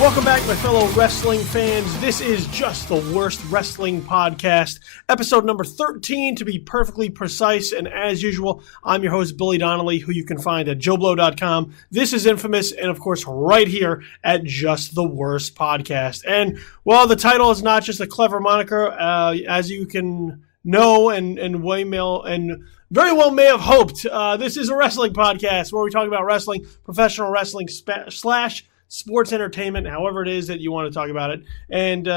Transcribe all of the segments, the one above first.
Welcome back, my fellow wrestling fans. This is Just the Worst Wrestling Podcast, episode number 13 to be perfectly precise. And as usual, I'm your host, Billy Donnelly, who you can find at JoeBlow.com. This is Infamous, and of course, right here at Just the Worst Podcast. And, well, the title is not just a clever moniker, as you can know and very well may have hoped. This is a wrestling podcast where we talk about wrestling, professional wrestling slash sports entertainment, however it is that you want to talk about it. And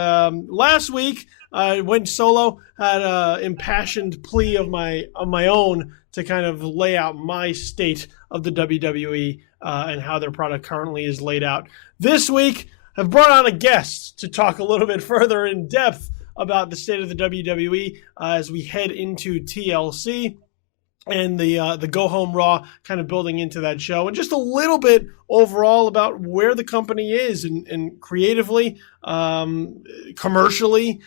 last week, I went solo, had an impassioned plea of my own to kind of lay out my state of the WWE and how their product currently is laid out. This week, I've brought on a guest to talk a little bit further in depth about the state of the WWE as we head into TLC. And the Go Home Raw kind of building into that show. And just a little bit overall about where the company is and creatively, commercially,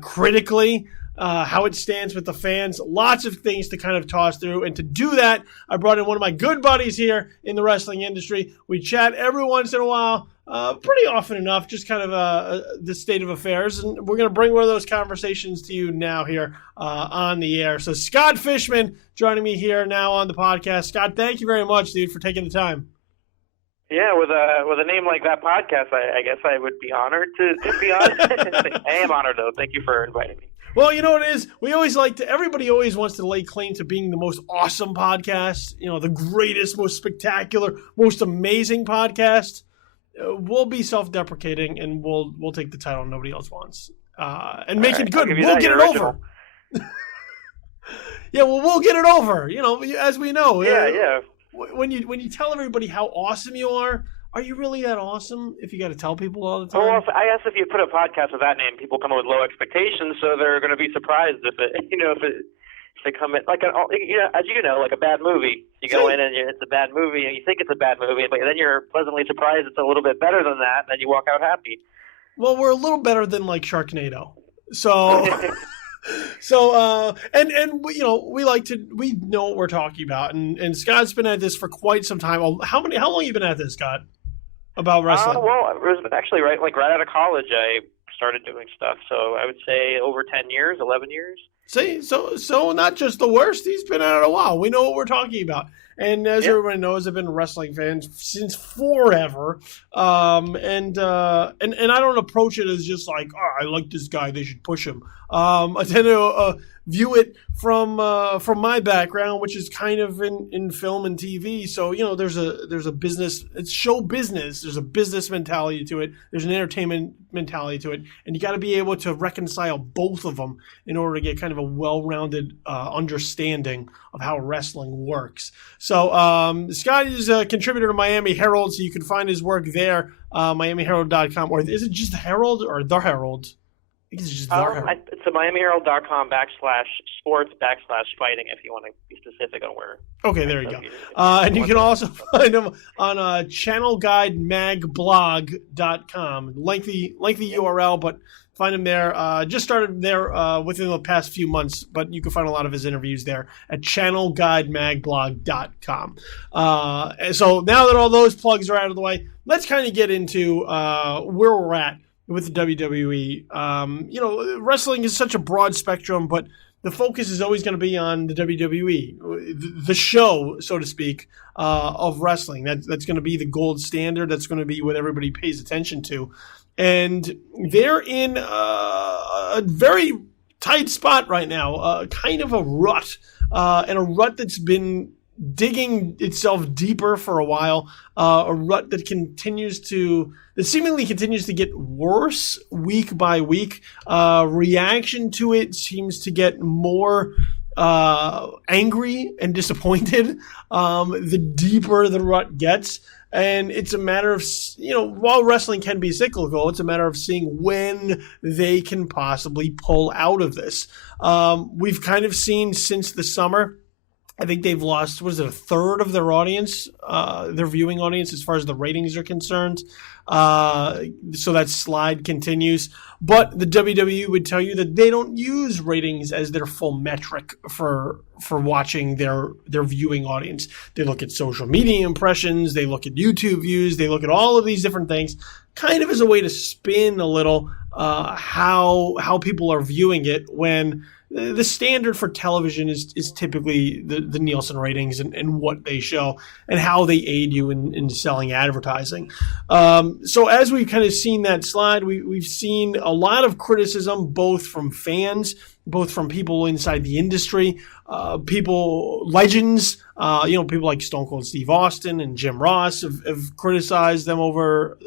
critically, how it stands with the fans. Lots of things to kind of toss through. And to do that, I brought in one of my good buddies here in the wrestling industry. We chat every once in a while. Pretty often enough, just kind of the state of affairs. And we're going to bring one of those conversations to you now here on the air. So Scott Fishman joining me here now on the podcast. Scott, thank you very much, dude, for taking the time. Yeah, with a name like that podcast, I guess I would be honored to be on. I am honored, though. Thank you for inviting me. Well, you know what it is? We always everybody always wants to lay claim to being the most awesome podcast, the greatest, most spectacular, most amazing podcast. We'll be self-deprecating, and we'll take the title nobody else wants, and make it good. We'll get it over. Yeah, well, we'll get it over. As we know. Yeah. When you tell everybody how awesome you are you really that awesome? If you got to tell people all the time. Well, I guess if you put a podcast with that name, people come in with low expectations, so they're going to be surprised if they come in like as you know, like a bad movie. You go in and it's a bad movie, and you think it's a bad movie, but then you're pleasantly surprised it's a little bit better than that, and then you walk out happy. Well, we're a little better than like Sharknado, so. And we know what we're talking about, and Scott's been at this for quite some time. How long have you been at this, Scott? About wrestling? Well, it was actually right out of college. I started doing stuff, so I would say over 10 years, 11 years. See, so not just the worst. He's been at it a while. We know what we're talking about. And as everybody knows, I've been wrestling fans since forever. And I don't approach it as just like, I like this guy, they should push him. I tend to view it from my background, which is kind of in film and TV. So, there's a business, it's show business. There's a business mentality to it. There's an entertainment mentality to it. And you got to be able to reconcile both of them in order to get kind of a well-rounded understanding of how wrestling works. So Scott is a contributor to Miami Herald, so you can find his work there, MiamiHerald.com. Or is it just the Herald or the Herald? I think it's just the Herald. It's MiamiHerald.com/sports/fighting if you want to be specific on where. Okay, there you go. And you can also find him on channelguidemagblog.com. Lengthy URL, but find him there. Just started there within the past few months, but you can find a lot of his interviews there at channelguidemagblog.com. So now that all those plugs are out of the way, let's kind of get into where we're at with the WWE. Wrestling is such a broad spectrum, but the focus is always going to be on the WWE, the show, so to speak, of wrestling. That's going to be the gold standard. That's going to be what everybody pays attention to. And they're in a very tight spot right now, kind of a rut, and a rut that's been digging itself deeper for a while, a rut that seemingly continues to get worse week by week. Reaction to it seems to get more angry and disappointed the deeper the rut gets. And it's a matter of, while wrestling can be cyclical, it's a matter of seeing when they can possibly pull out of this. We've kind of seen since the summer I think they've lost, what is it, a third of their audience, their viewing audience, as far as the ratings are concerned. So that slide continues. But the WWE would tell you that they don't use ratings as their full metric for watching their viewing audience. They look at social media impressions, they look at YouTube views, they look at all of these different things, kind of as a way to spin a little how people are viewing it, when the standard for television is typically the Nielsen ratings and what they show and how they aid you in selling advertising. So as we've kind of seen that slide, we've seen a lot of criticism, both from fans, both from people inside the industry, legends, people like Stone Cold Steve Austin and Jim Ross have criticized them over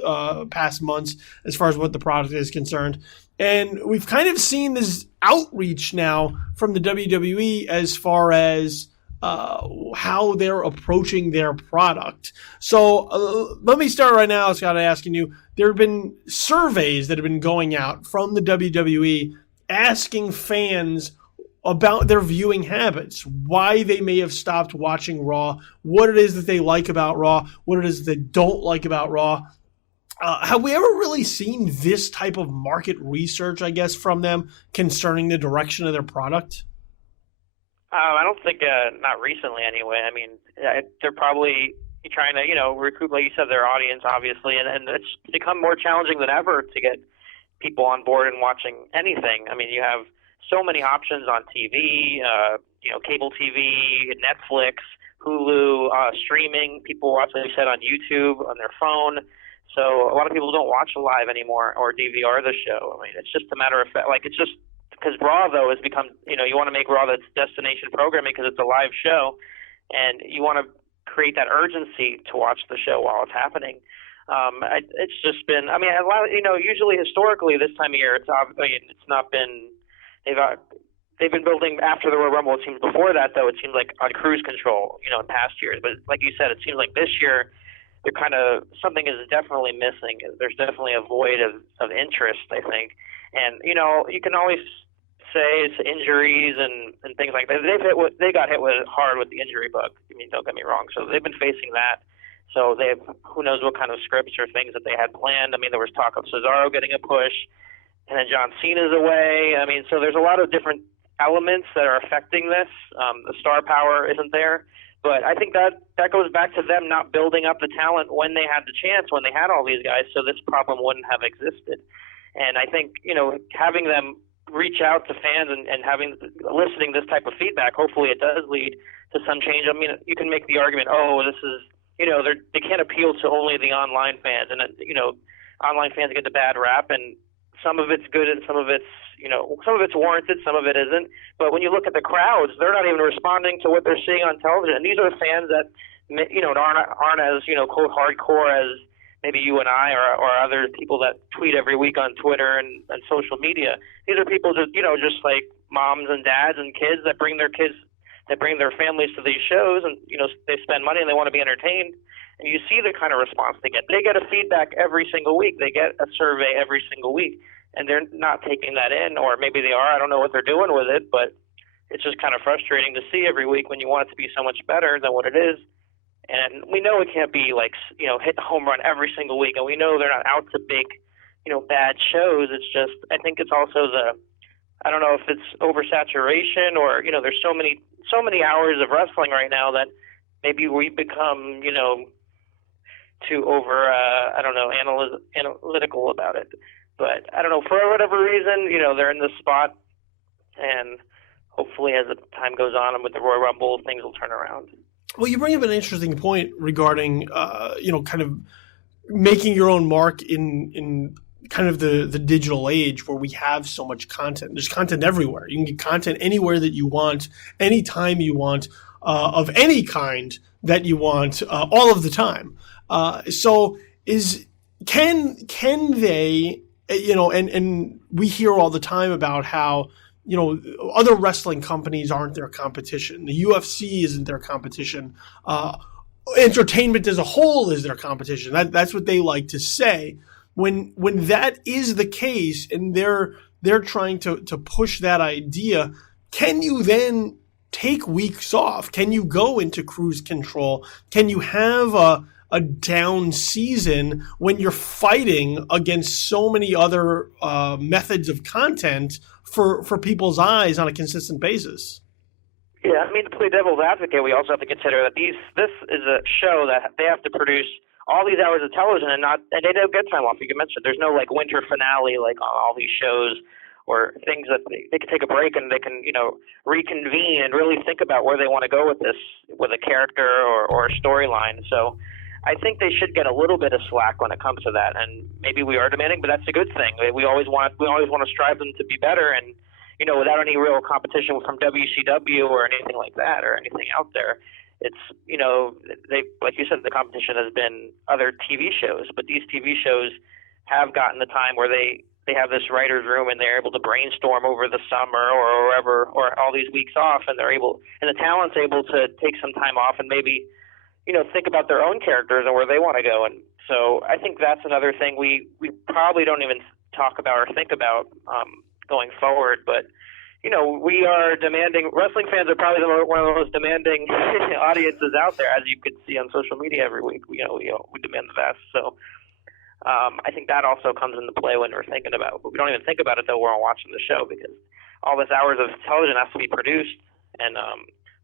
past months as far as what the product is concerned. And we've kind of seen this outreach now from the WWE as far as how they're approaching their product. So let me start right now, Scott, asking you, there have been surveys that have been going out from the WWE asking fans about their viewing habits, why they may have stopped watching Raw, what it is that they like about Raw, what it is they don't like about Raw. Have we ever really seen this type of market research, I guess, from them concerning the direction of their product? I don't think, not recently anyway. I mean, they're probably trying to, recruit, like you said, their audience, obviously, and it's become more challenging than ever to get people on board and watching anything. I mean, you have so many options on TV, cable TV, Netflix, Hulu, streaming. People watch, like you said, on YouTube, on their phone. So a lot of people don't watch live anymore or DVR the show. I mean, it's just a matter of fact. Like, it's just because Raw, though, has become, you want to make Raw that's destination programming because it's a live show, and you want to create that urgency to watch the show while it's happening. It's just been, a lot of, usually historically this time of year, it's not been, they've been building after the Royal Rumble. It seems before that, though, it seems like on cruise control, in past years. But like you said, it seems like this year, they're kind of, something is definitely missing. There's definitely a void of interest, I think. And, you can always say it's injuries and things like that. They got hit hard with the injury bug. I mean, don't get me wrong. So they've been facing that. So who knows what kind of scripts or things that they had planned. I mean, there was talk of Cesaro getting a push, and then John Cena's away. I mean, so there's a lot of different elements that are affecting this. The star power isn't there. But I think that goes back to them not building up the talent when they had the chance, when they had all these guys, so this problem wouldn't have existed. And I think, having them reach out to fans and listening this type of feedback, hopefully it does lead to some change. I mean, you can make the argument, this is, they can't appeal to only the online fans. And, online fans get the bad rap, and some of it's good and some of it's, some of it's warranted, some of it isn't. But when you look at the crowds, they're not even responding to what they're seeing on television. And these are fans that, aren't as, quote, hardcore as maybe you and I or other people that tweet every week on Twitter and social media. These are people just, just like moms and dads and kids that bring their families to these shows, and, they spend money and they want to be entertained. And you see the kind of response they get. They get a feedback every single week. They get a survey every single week. And they're not taking that in, or maybe they are. I don't know what they're doing with it, but it's just kind of frustrating to see every week when you want it to be so much better than what it is. And we know it can't be like, hit the home run every single week. And we know they're not out to big, bad shows. It's just, I think it's also I don't know if it's oversaturation or, there's so many hours of wrestling right now that maybe we become, too analytical about it. But I don't know, for whatever reason, they're in this spot, and hopefully as the time goes on and with the Royal Rumble, things will turn around. Well, you bring up an interesting point regarding, kind of making your own mark in kind of the digital age where we have so much content. There's content everywhere. You can get content anywhere that you want, anytime you want, of any kind that you want, all of the time. Can they... and we hear all the time about how, other wrestling companies aren't their competition. The UFC isn't their competition. Entertainment as a whole is their competition. That's what they like to say. When that is the case and they're trying to push that idea, can you then take weeks off? Can you go into cruise control? Can you have a down season when you're fighting against so many other methods of content for people's eyes on a consistent basis? Yeah, I mean, to play devil's advocate, we also have to consider that this is a show that they have to produce all these hours of television, and they don't get time off. You can mention there's no like winter finale like on all these shows, or things that they can take a break and they can reconvene and really think about where they want to go with this, with a character or a storyline. So I think they should get a little bit of slack when it comes to that, and maybe we are demanding, but that's a good thing. We always want to strive them to be better, and without any real competition from WCW or anything like that or anything out there. It's, they, like you said, the competition has been other TV shows, but these TV shows have gotten the time where they have this writer's room and they're able to brainstorm over the summer or wherever, or all these weeks off, and the talent's able to take some time off and maybe, think about their own characters and where they want to go. And so I think that's another thing we probably don't even talk about or think about going forward, but we are demanding. Wrestling fans are probably one of the most demanding audiences out there, as you can see on social media every week. We demand the best. So I think that also comes into play when we're thinking about it. But we don't even think about it though we're watching the show, because all this hours of television has to be produced. And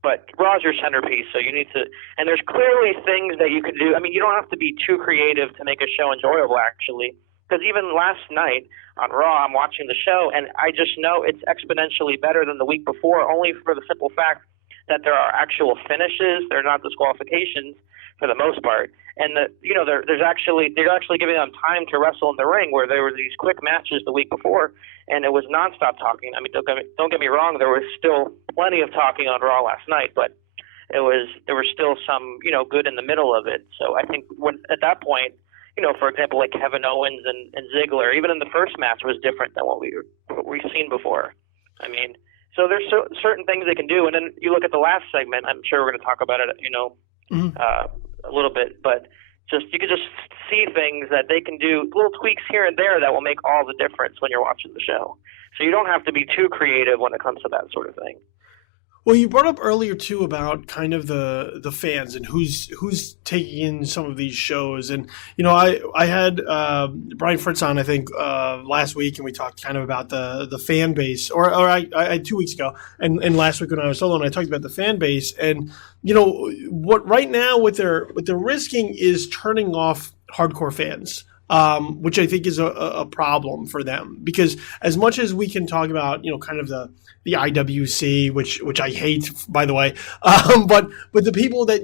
but Raw's your centerpiece, so you need to. And there's clearly things that you can do. I mean, you don't have to be too creative to make a show enjoyable, actually. Because even last night on Raw, I'm watching the show, and I just know it's exponentially better than the week before, only for the simple fact that there are actual finishes. They're not disqualifications for the most part. And they're actually giving them time to wrestle in the ring, where there were these quick matches the week before, and it was nonstop talking. I mean, don't get me wrong, there was still plenty of talking on Raw last night, but there was still some good in the middle of it. So I think at that point, for example, like Kevin Owens and Ziggler, even in the first match, was different than what we've seen before. I mean, so there's certain things they can do, and then you look at the last segment. I'm sure we're going to talk about it, a little bit, but you could just see things that they can do, little tweaks here and there that will make all the difference when you're watching the show. So you don't have to be too creative when it comes to that sort of thing. Well, you brought up earlier too about kind of the fans and who's taking in some of these shows, and I had Brian Fritz on, I think last week, and we talked kind of about the fan base, or I 2 weeks ago, and last week when I was solo, and I talked about the fan base, and what right now what they're risking is turning off hardcore fans. Which I think is a problem for them, because as much as we can talk about, kind of the IWC, which I hate, by the way, but the people that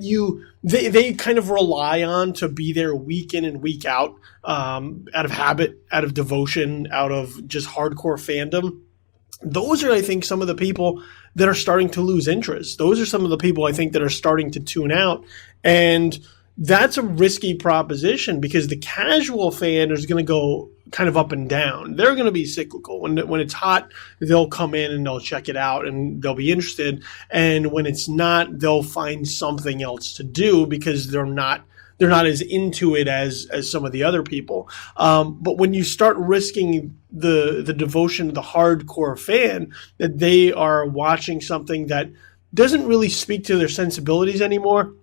they kind of rely on to be there week in and week out, out of habit, out of devotion, out of just hardcore fandom. Those are, I think, some of the people that are starting to lose interest. Those are some of the people, I think, that are starting to tune out, and that's a risky proposition, because the casual fan is going to go kind of up and down. They're going to be cyclical. When it's hot, they'll come in and they'll check it out and they'll be interested. And when it's not, they'll find something else to do, because they're not as into it as some of the other people. But when you start risking the devotion of the hardcore fan, that they are watching something that doesn't really speak to their sensibilities anymore,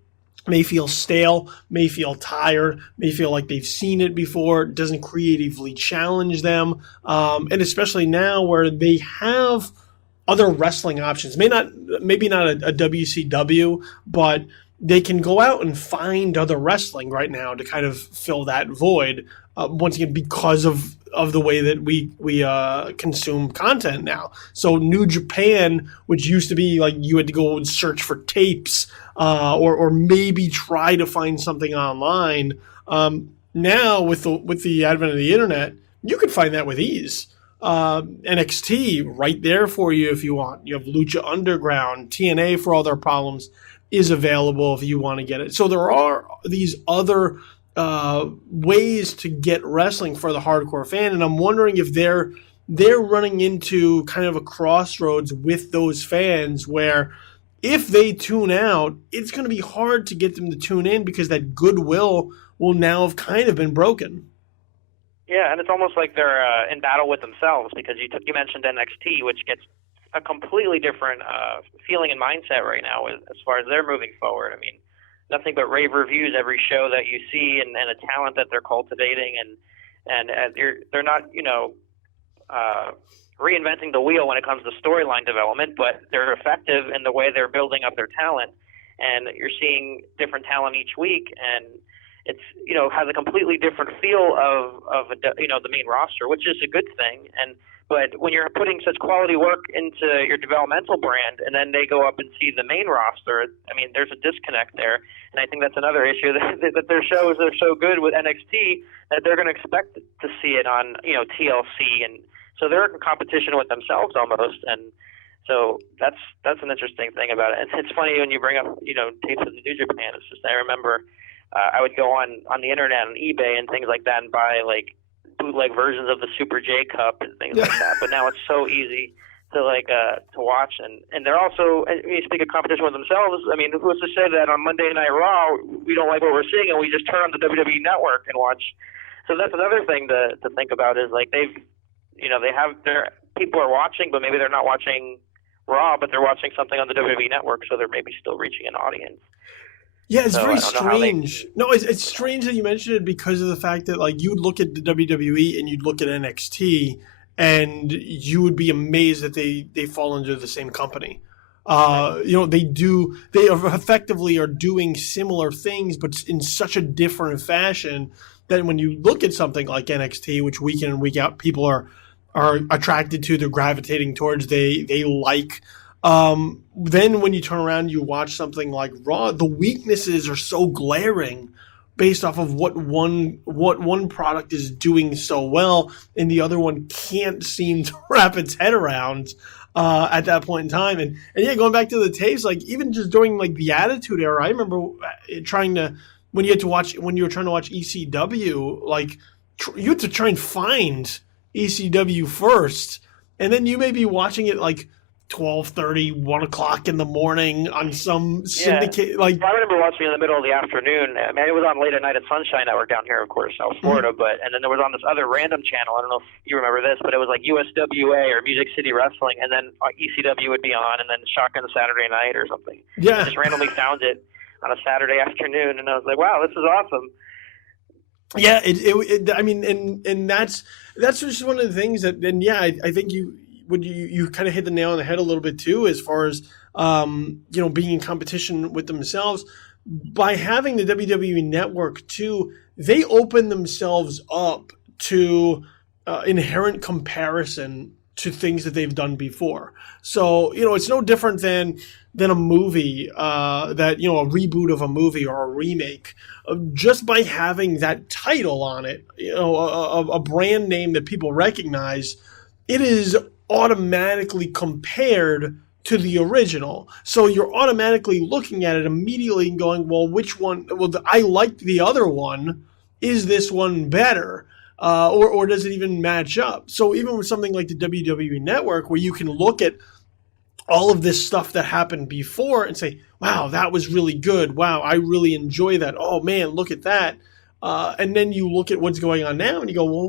may feel stale, may feel tired, may feel like they've seen it before, doesn't creatively challenge them. And especially now where they have other wrestling options, maybe not a WCW, but they can go out and find other wrestling right now to kind of fill that void. Once again, because of the way that we consume content now. So New Japan, which used to be like you had to go and search for tapes, or maybe try to find something online. Now with the advent of the internet, you can find that with ease. NXT right there for you if you want. You have Lucha Underground, TNA for all their problems is available if you want to get it. So there are these other ways to get wrestling for the hardcore fan, and I'm wondering if they're running into kind of a crossroads with those fans, where if they tune out, it's going to be hard to get them to tune in, because that goodwill will now have kind of been broken. Yeah, and it's almost like they're in battle with themselves, because you mentioned NXT, which gets a completely different feeling and mindset right now as far as they're moving forward. I mean, nothing but rave reviews every show that you see, and a talent that they're cultivating, and they're not, reinventing the wheel when it comes to storyline development, but they're effective in the way they're building up their talent, and you're seeing different talent each week, and it's, has a completely different feel of the main roster, which is a good thing. But when you're putting such quality work into your developmental brand, and then they go up and see the main roster, I mean, there's a disconnect there. And I think that's another issue, that their shows are so good with NXT that they're going to expect to see it on, TLC. And so they're in competition with themselves almost. And so that's an interesting thing about it. And it's funny when you bring up, tapes of the New Japan. It's just, I remember I would go on the internet, on eBay and things like that, and buy like bootleg versions of the Super J Cup and things like that. But now it's so easy to to watch, and they're also, when you speak of competition with themselves, I mean, who's to say that on Monday Night Raw we don't like what we're seeing and we just turn on the WWE Network and watch? So that's another thing to think about, is like they have their people are watching, but maybe they're not watching Raw, but they're watching something on the WWE Network, so they're maybe still reaching an audience. Yeah, it's very strange. No, it's strange that you mentioned it, because of the fact that, like, you'd look at the WWE and you'd look at NXT and you would be amazed that they fall under the same company. They effectively are doing similar things, but in such a different fashion that when you look at something like NXT, which week in and week out people are attracted to, they're gravitating towards, they like. Then when you turn around, you watch something like Raw, the weaknesses are so glaring based off of what one product is doing so well, and the other one can't seem to wrap its head around at that point in time. And yeah, going back to the tapes, like even just during like the Attitude Era, I remember when you were trying to watch ECW, like you had to try and find ECW first, and then you may be watching it like 12:30, 1 o'clock in the morning on some syndicate. Like, I remember watching it in the middle of the afternoon. I mean, it was on late at night at Sunshine Network down here, of course, South Florida. And then there was on this other random channel. I don't know if you remember this, but it was like USWA or Music City Wrestling, and then ECW would be on, and then Shotgun Saturday Night or something. Yeah, I just randomly found it on a Saturday afternoon, and I was like, wow, this is awesome. Yeah, I mean, and that's just one of the things that. And yeah, I think you kind of hit the nail on the head a little bit too, as far as being in competition with themselves. By having the WWE Network too, they open themselves up to inherent comparison to things that they've done before. So it's no different than a movie that a reboot of a movie or a remake. Just by having that title on it, a brand name that people recognize, it is automatically compared to the original. So you're automatically looking at it immediately and going, well, which one? Well, I liked the other one. Is this one better? Or does it even match up? So even with something like the WWE Network, where you can look at all of this stuff that happened before and say, wow, that was really good. Wow, I really enjoy that. Oh, man, look at that. And then you look at what's going on now and you go, well,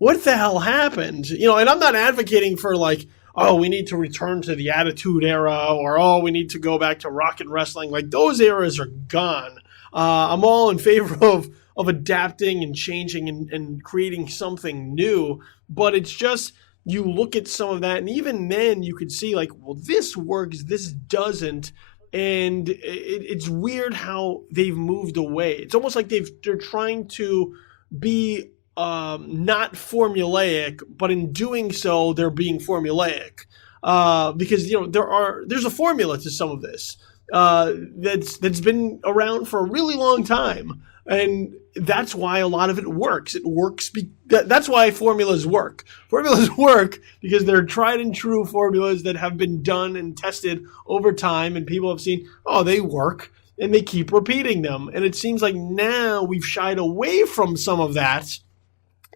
what the hell happened? And I'm not advocating for like, oh, we need to return to the Attitude Era, or, oh, we need to go back to rock and wrestling. Like, those eras are gone. I'm all in favor of adapting and changing and creating something new. But it's just, you look at some of that, and even then you could see like, well, this works, this doesn't. And it's weird how they've moved away. It's almost like they're trying to be not formulaic, but in doing so, they're being formulaic. Because there's a formula to some of this that's been around for a really long time, and that's why a lot of it works. It works. That's why formulas work. Formulas work because they're tried and true formulas that have been done and tested over time, and people have seen, oh, they work, and they keep repeating them. And it seems like now we've shied away from some of that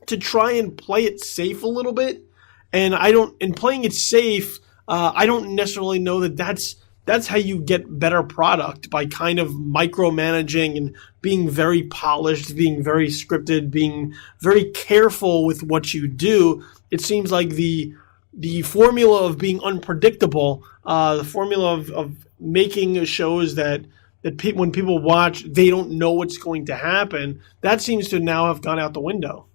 to try and play it safe a little bit. And in playing it safe, I don't necessarily know that that's how you get better product, by kind of micromanaging and being very polished, being very scripted, being very careful with what you do. It seems like the the formula of being unpredictable, the formula of making shows that when people watch, they don't know what's going to happen. That seems to now have gone out the window.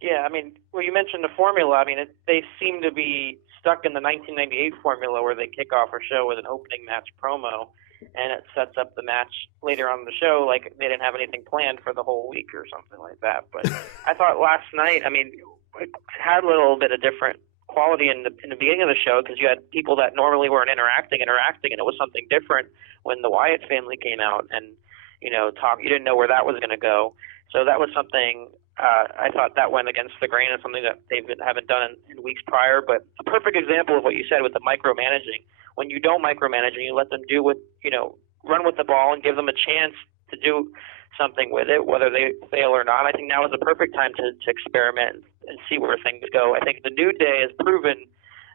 Yeah, I mean, well, you mentioned the formula. I mean, they seem to be stuck in the 1998 formula where they kick off a show with an opening match promo, and it sets up the match later on in the show like they didn't have anything planned for the whole week or something like that. But I thought last night, I mean, it had a little bit of different quality in the beginning of the show because you had people that normally weren't interacting, and it was something different when the Wyatt family came out and, you didn't know where that was going to go. So that was something I thought that went against the grain of something that they haven't done in weeks prior. But a perfect example of what you said with the micromanaging. When you don't micromanage and you let them run with the ball and give them a chance to do something with it, whether they fail or not, I think now is the perfect time to experiment and see where things go. I think the New Day has proven,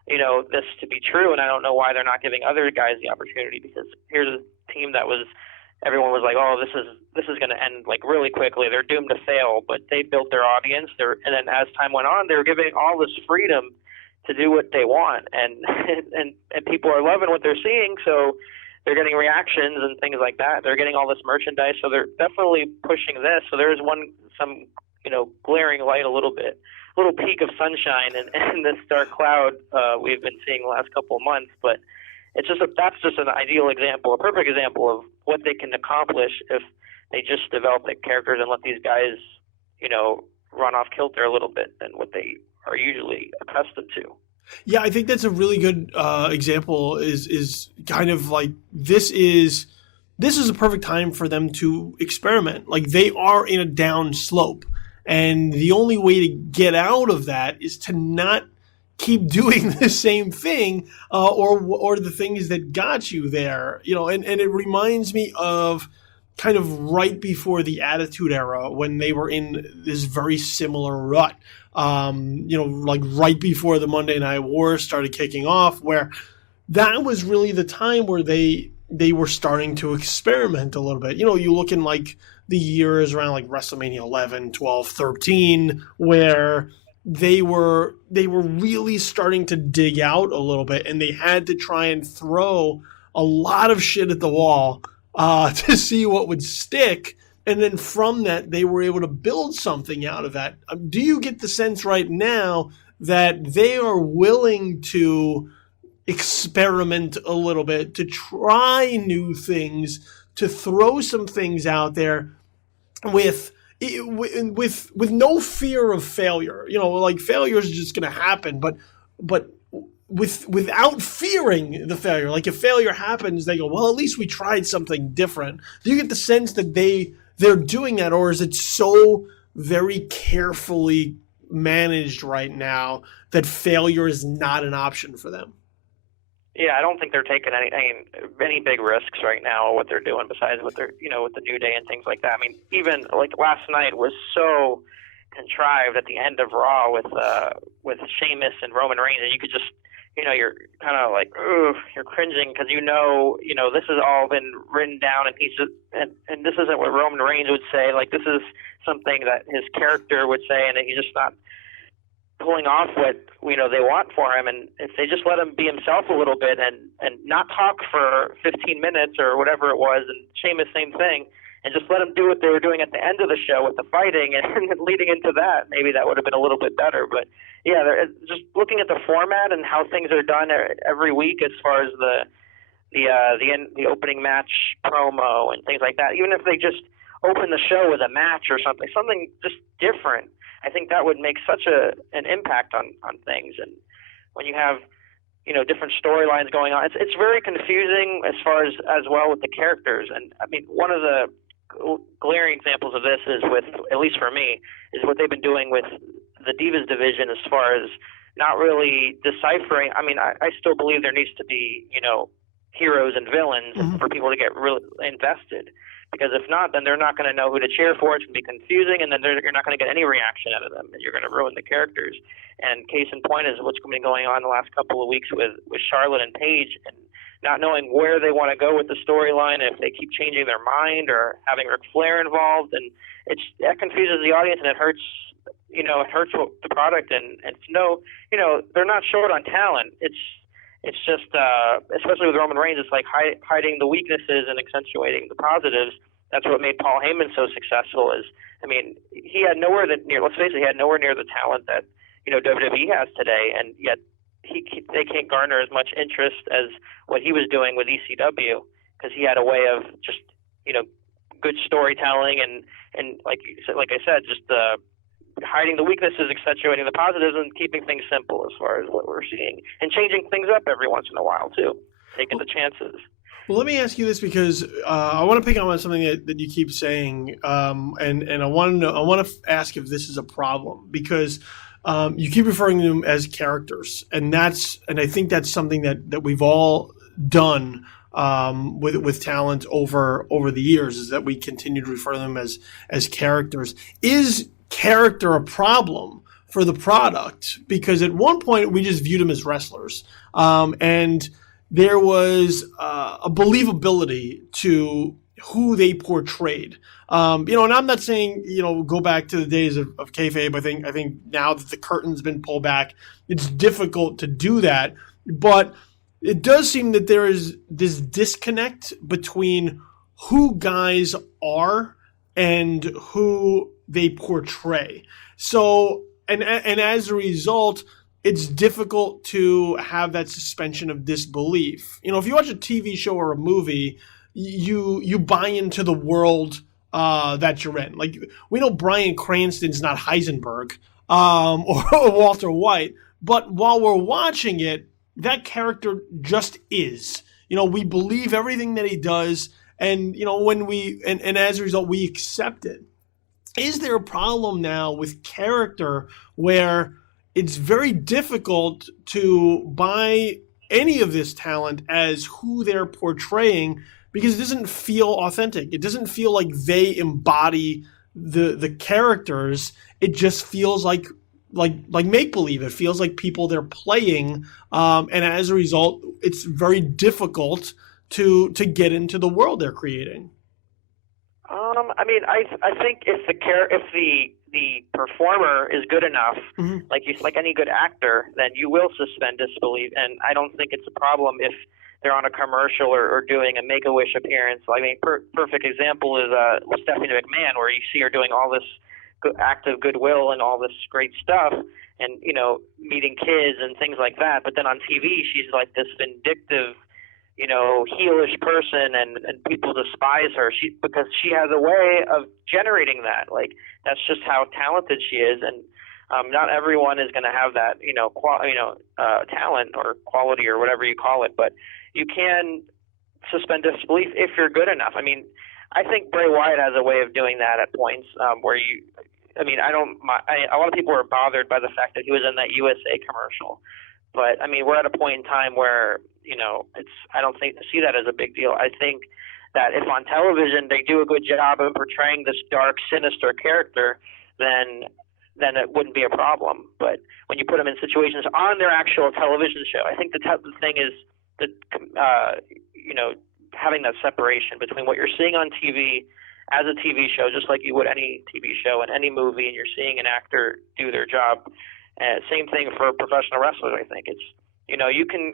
this to be true, and I don't know why they're not giving other guys the opportunity, because here's a team that everyone was like, oh, this is going to end like really quickly. They're doomed to fail, but they built their audience. And then as time went on, they were giving all this freedom to do what they want, and people are loving what they're seeing. So they're getting reactions and things like that. They're getting all this merchandise, so they're definitely pushing this. So there is some glaring light, a little peak of sunshine in this dark cloud we've been seeing the last couple of months, but. That's just an ideal example, a perfect example of what they can accomplish if they just develop the characters and let these guys, run off kilter a little bit than what they are usually accustomed to. Yeah, I think that's a really good example. Is kind of like this is a perfect time for them to experiment. Like they are in a down slope, and the only way to get out of that is to not keep doing the same thing or the things that got you there, and it reminds me of kind of right before the Attitude Era when they were in this very similar rut, like right before the Monday Night Wars started kicking off, where that was really the time where they were starting to experiment a little bit. You look in like the years around like WrestleMania 11, 12, 13, where they were really starting to dig out a little bit, and they had to try and throw a lot of shit at the wall to see what would stick. And then from that, they were able to build something out of that. Do you get the sense right now that they are willing to experiment a little bit, to try new things, to throw some things out there with no fear of failure? Like failure is just going to happen, but without fearing the failure. Like if failure happens, they go, well, at least we tried something different. Do you get the sense that they're doing that, or is it so very carefully managed right now that failure is not an option for them? Yeah, I don't think they're taking any big risks right now. What they're doing, besides what they're with the New Day and things like that. I mean, even like last night was so contrived at the end of Raw with Sheamus and Roman Reigns, and you could just you're kind of like, ooh, you're cringing because this has all been written down, and he's just and this isn't what Roman Reigns would say. Like this is something that his character would say, and he's just not pulling off what they want for him. And if they just let him be himself a little bit and not talk for 15 minutes or whatever it was, and Sheamus same thing, and just let them do what they were doing at the end of the show with the fighting and leading into that, maybe that would have been a little bit better. But yeah, just looking at the format and how things are done every week as far as the opening match promo and things like that, even if they just open the show with a match or something just different, I think that would make such an impact on things. And when you have different storylines going on, it's very confusing as far as well with the characters. And I mean, one of the glaring examples of this is with, at least for me, is what they've been doing with the Divas division as far as not really deciphering. I mean, I still believe there needs to be heroes and villains for people to get really invested. Because if not, then they're not going to know who to cheer for. It's going to be confusing, and then you're not going to get any reaction out of them, and you're going to ruin the characters. And case in point is what's been going on the last couple of weeks with Charlotte and Paige, and not knowing where they want to go with the storyline, if they keep changing their mind or having Ric Flair involved. And that confuses the audience, and it hurts it hurts the product, and it's they're not short on talent. It's just, especially with Roman Reigns, it's like hiding the weaknesses and accentuating the positives. That's what made Paul Heyman so successful. He had nowhere near. Let's face it, he had nowhere near the talent that WWE has today, and yet they can't garner as much interest as what he was doing with ECW, because he had a way of just good storytelling and like I said, just hiding the weaknesses, accentuating the positives, and keeping things simple as far as what we're seeing, and changing things up every once in a while too, taking the chances. Well, let me ask you this, because I want to pick up on something that you keep saying, and I want to ask if this is a problem, because you keep referring to them as characters, and I think that's something that we've all done with talent over the years, is that we continue to refer to them as characters. Is character a problem for the product? Because at one point we just viewed them as wrestlers, and there was a believability to who they portrayed. And I'm not saying, go back to the days of kayfabe. I think now that the curtain's been pulled back, it's difficult to do that. But it does seem that there is this disconnect between who guys are and who they portray. So, and as a result, it's difficult to have that suspension of disbelief. If you watch a TV show or a movie, you buy into the world that you're in. Like, we know Bryan Cranston's not Heisenberg or Walter White, but while we're watching it, that character just is. We believe everything that he does, and when and as a result, we accept it. Is there a problem now with character where it's very difficult to buy any of this talent as who they're portraying, because it doesn't feel authentic? It doesn't feel like they embody the characters. It just feels like make-believe. It feels like people they're playing, and as a result, it's very difficult to get into the world they're creating. I think if the performer is good enough, Mm-hmm. like any good actor, then you will suspend disbelief. And I don't think it's a problem if they're on a commercial or doing a Make-A-Wish appearance. Perfect example is with Stephanie McMahon, where you see her doing all this act of goodwill and all this great stuff, and meeting kids and things like that. But then on TV, she's like this vindictive, heelish person, and people despise her because she has a way of generating that. Like, that's just how talented she is, and not everyone is going to have that talent or quality or whatever you call it. But you can suspend disbelief if you're good enough. I think Bray Wyatt has a way of doing that at points where a lot of people are bothered by the fact that he was in that USA commercial. But we're at a point in time where I don't see that as a big deal. I think that if on television they do a good job of portraying this dark, sinister character, then it wouldn't be a problem. But when you put them in situations on their actual television show, I think the thing is that having that separation between what you're seeing on TV as a TV show, just like you would any TV show and any movie, and you're seeing an actor do their job. Same thing for professional wrestlers. I think it's you can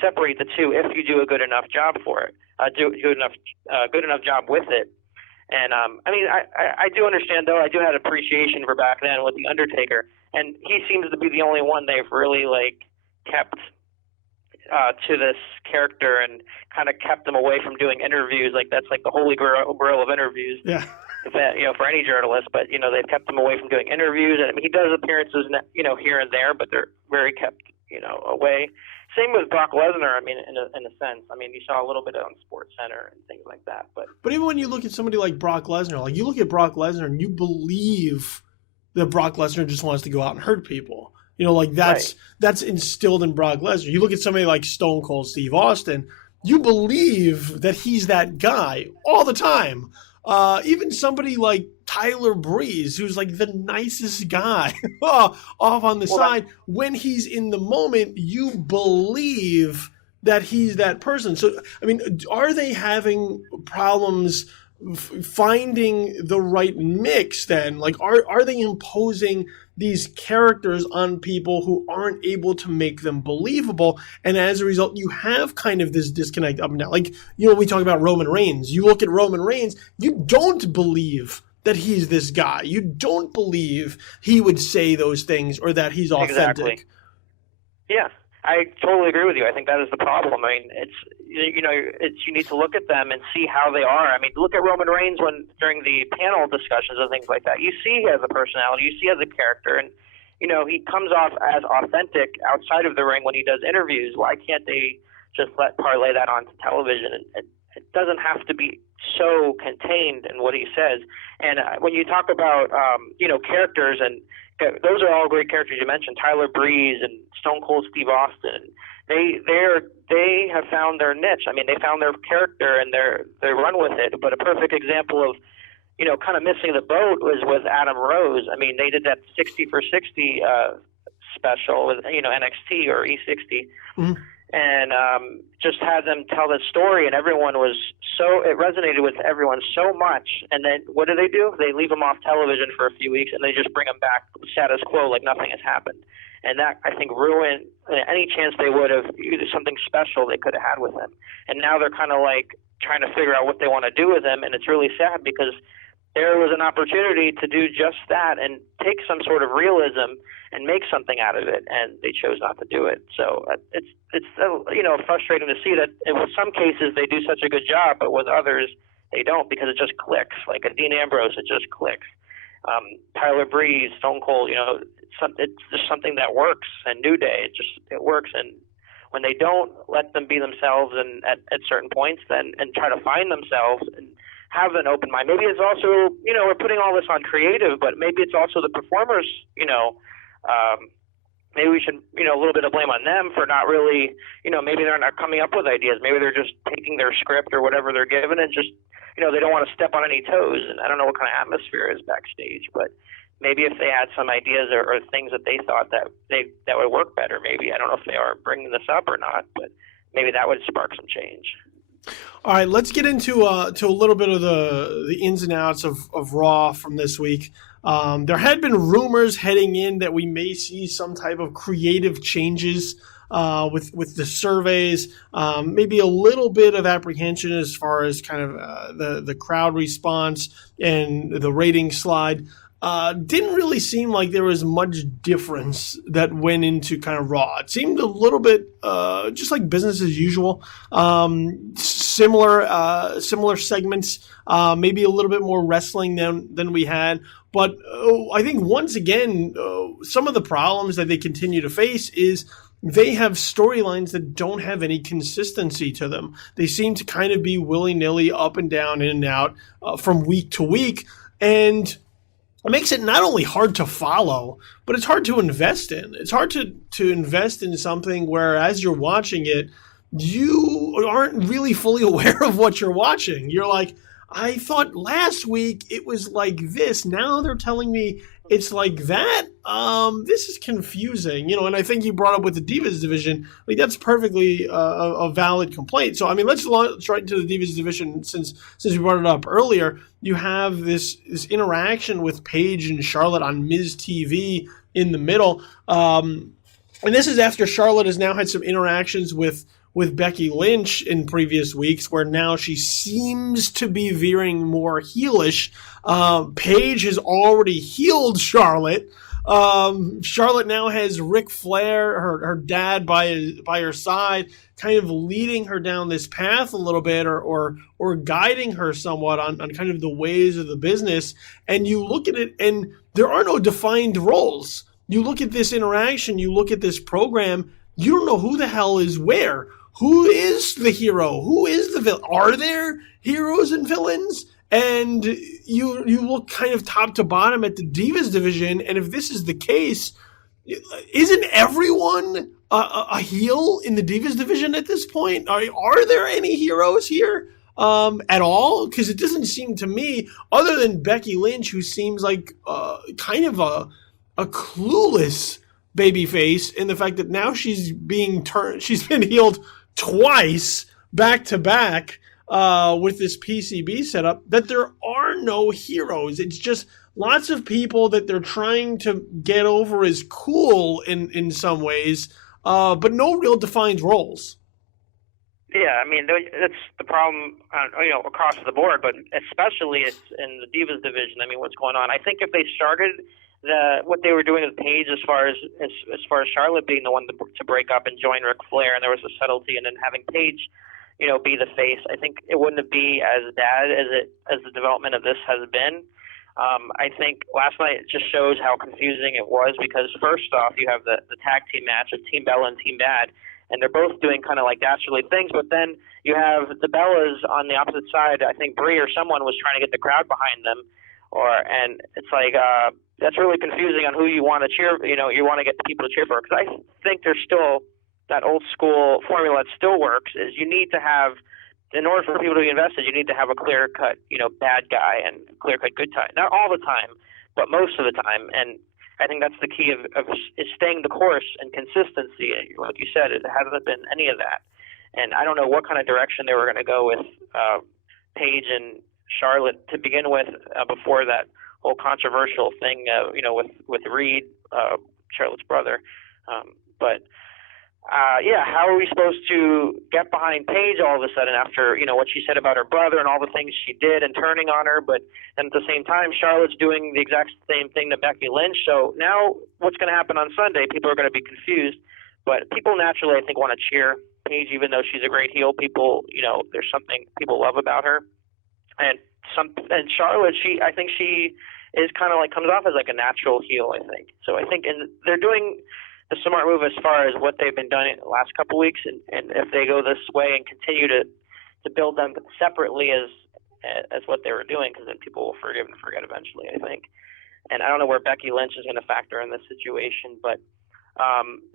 separate the two if you do a good enough job for it, good enough job with it. And I do understand, though. I do have appreciation for back then with the Undertaker, and he seems to be the only one they've really kept to this character and kind of kept him away from doing interviews. That's the holy grail of interviews. Yeah. For any journalist, but they've kept him away from doing interviews, and he does appearances, here and there, but they're very kept, away. Same with Brock Lesnar. In a sense, you saw a little bit on SportsCenter and things like that, but even when you look at somebody like Brock Lesnar, you look at Brock Lesnar and you believe that Brock Lesnar just wants to go out and hurt people. That's instilled in Brock Lesnar. You look at somebody like Stone Cold Steve Austin, you believe that he's that guy all the time. Even somebody like Tyler Breeze, who's the nicest guy off on the side, when he's in the moment, you believe that he's that person. So, are they having problems finding the right mix then? Like, are they imposing these characters on people who aren't able to make them believable? And as a result, you have kind of this disconnect up and down. Like, we talk about Roman Reigns. You look at Roman Reigns, you don't believe that he's this guy. You don't believe he would say those things or that he's authentic. Exactly. Yeah, I totally agree with you. I think that is the problem. I mean, you need to look at them and see how they are. I mean, look at Roman Reigns during the panel discussions and things like that. You see he has a personality. You see he has a character, and he comes off as authentic outside of the ring when he does interviews. Why can't they just parlay that onto television? And it doesn't have to be so contained in what he says. And when you talk about characters, and those are all great characters you mentioned, Tyler Breeze and Stone Cold Steve Austin. They have found their niche. I mean, they found their character and they run with it. But a perfect example of kind of missing the boat was with Adam Rose. I mean, they did that 60 for 60 special with NXT or E60. Mm-hmm. And just had them tell the story, and everyone was it resonated with everyone so much. And then what do? They leave them off television for a few weeks, and they just bring them back status quo, like nothing has happened. And that, I think, ruined any chance they would have either something special they could have had with him. And now they're kind of like trying to figure out what they want to do with him, and it's really sad because there was an opportunity to do just that and take some sort of realism and make something out of it, and they chose not to do it. So it's frustrating to see that in some cases they do such a good job, but with others they don't, because it just clicks. Like a Dean Ambrose, it just clicks. Tyler Breeze, Stone Cold, it's just something that works. And New Day, it works. And when they don't let them be themselves and at certain points, and try to find themselves and have an open mind. Maybe it's also, we're putting all this on creative, but maybe it's also the performers, maybe we should, a little bit of blame on them for not really, maybe they're not coming up with ideas. Maybe they're just taking their script or whatever they're given and just, they don't want to step on any toes. And I don't know what kind of atmosphere is backstage, but maybe if they had some ideas or things that they thought that would work better, maybe. I don't know if they are bringing this up or not, but maybe that would spark some change. All right, let's get into to a little bit of the ins and outs of Raw from this week. There had been rumors heading in that we may see some type of creative changes with the surveys, maybe a little bit of apprehension as far as kind of the crowd response and the rating slide. Didn't really seem like there was much difference that went into kind of Raw. It seemed a little bit just like business as usual. Similar segments, maybe a little bit more wrestling than we had. But I think once again, some of the problems that they continue to face is they have storylines that don't have any consistency to them. They seem to kind of be willy-nilly up and down, in and out from week to week. And it makes it not only hard to follow, but it's hard to invest in. It's hard to invest in something where as you're watching it, you aren't really fully aware of what you're watching. You're like, I thought last week it was like this. Now they're telling me it's like that. This is confusing, and I think you brought up with the Divas division. Like that's perfectly a valid complaint. So I mean, let's launch right into the Divas division since we brought it up earlier. You have this interaction with Paige and Charlotte on Miz TV in the middle, and this is after Charlotte has now had some interactions with Becky Lynch in previous weeks, where now she seems to be veering more heelish. Paige has already healed Charlotte. Charlotte now has Ric Flair, her dad, by her side, kind of leading her down this path a little bit, or guiding her somewhat on kind of the ways of the business. And you look at it, and there are no defined roles. You look at this interaction, you look at this program, you don't know who the hell is where. Who is the hero? Who is the villain? Are there heroes and villains? And you look kind of top to bottom at the Divas division, and if this is the case, isn't everyone a heel in the Divas division at this point? Are there any heroes here at all? Because it doesn't seem to me, other than Becky Lynch, who seems like kind of a clueless babyface in the fact that now she's been healed twice back to back. with this PCB setup that there are no heroes. It's just lots of people that they're trying to get over as cool in some ways, but no real defined roles. Yeah, I mean, that's the problem, across the board, but especially it's in the Divas division. I mean, what's going on? I think if they started what they were doing with Paige as far as Charlotte being the one to break up and join Ric Flair, and there was a subtlety, and then having Paige, be the face, I think it wouldn't be as bad as the development of this has been. I think last night it just shows how confusing it was because first off, you have the tag team match of Team Bella and Team Bad. And they're both doing kind of like dastardly things, but then you have the Bellas on the opposite side. I think Brie or someone was trying to get the crowd behind them, and it's like that's really confusing on who you want to cheer. You want to get the people to cheer for, because I think there's still that old school formula that still works. Is you need to have, in order for people to be invested, you need to have a clear cut, bad guy and clear cut good guy. Not all the time, but most of the time. And I think that's the key of is staying the course and consistency. Like you said, it hasn't been any of that. And I don't know what kind of direction they were going to go with Paige and Charlotte to begin with before that whole controversial thing, with Reed, Charlotte's brother. How are we supposed to get behind Paige all of a sudden after, what she said about her brother and all the things she did and turning on her, but then at the same time, Charlotte's doing the exact same thing to Becky Lynch. So now what's going to happen on Sunday? People are going to be confused, but people naturally, I think, want to cheer Paige, even though she's a great heel. People, there's something people love about her. And Charlotte, I think she is kind of like comes off as like a natural heel, I think. So I think they're doing a smart move as far as what they've been doing the last couple of weeks, and if they go this way and continue to build them separately as what they were doing, because then people will forgive and forget eventually, I think. And I don't know where Becky Lynch is going to factor in this situation, but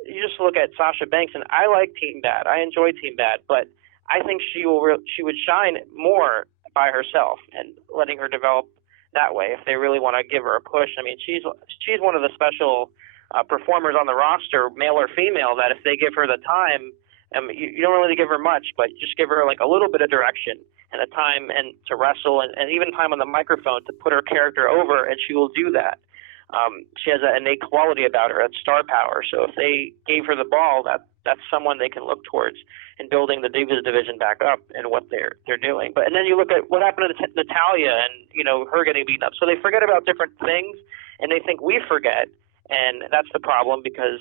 you just look at Sasha Banks, and I like Team Bad. I enjoy Team Bad, but I think she would shine more by herself and letting her develop that way if they really want to give her a push. I mean, she's one of the special performers on the roster, male or female, that if they give her the time, you don't really give her much, but just give her like a little bit of direction and a time and to wrestle and even time on the microphone to put her character over, and she will do that. She has an innate quality about her, that's star power. So if they gave her the ball, that's someone they can look towards in building the Divas division back up and what they're doing. And then you look at what happened to Natalya and her getting beaten up. So they forget about different things, and they think we forget. And that's the problem, because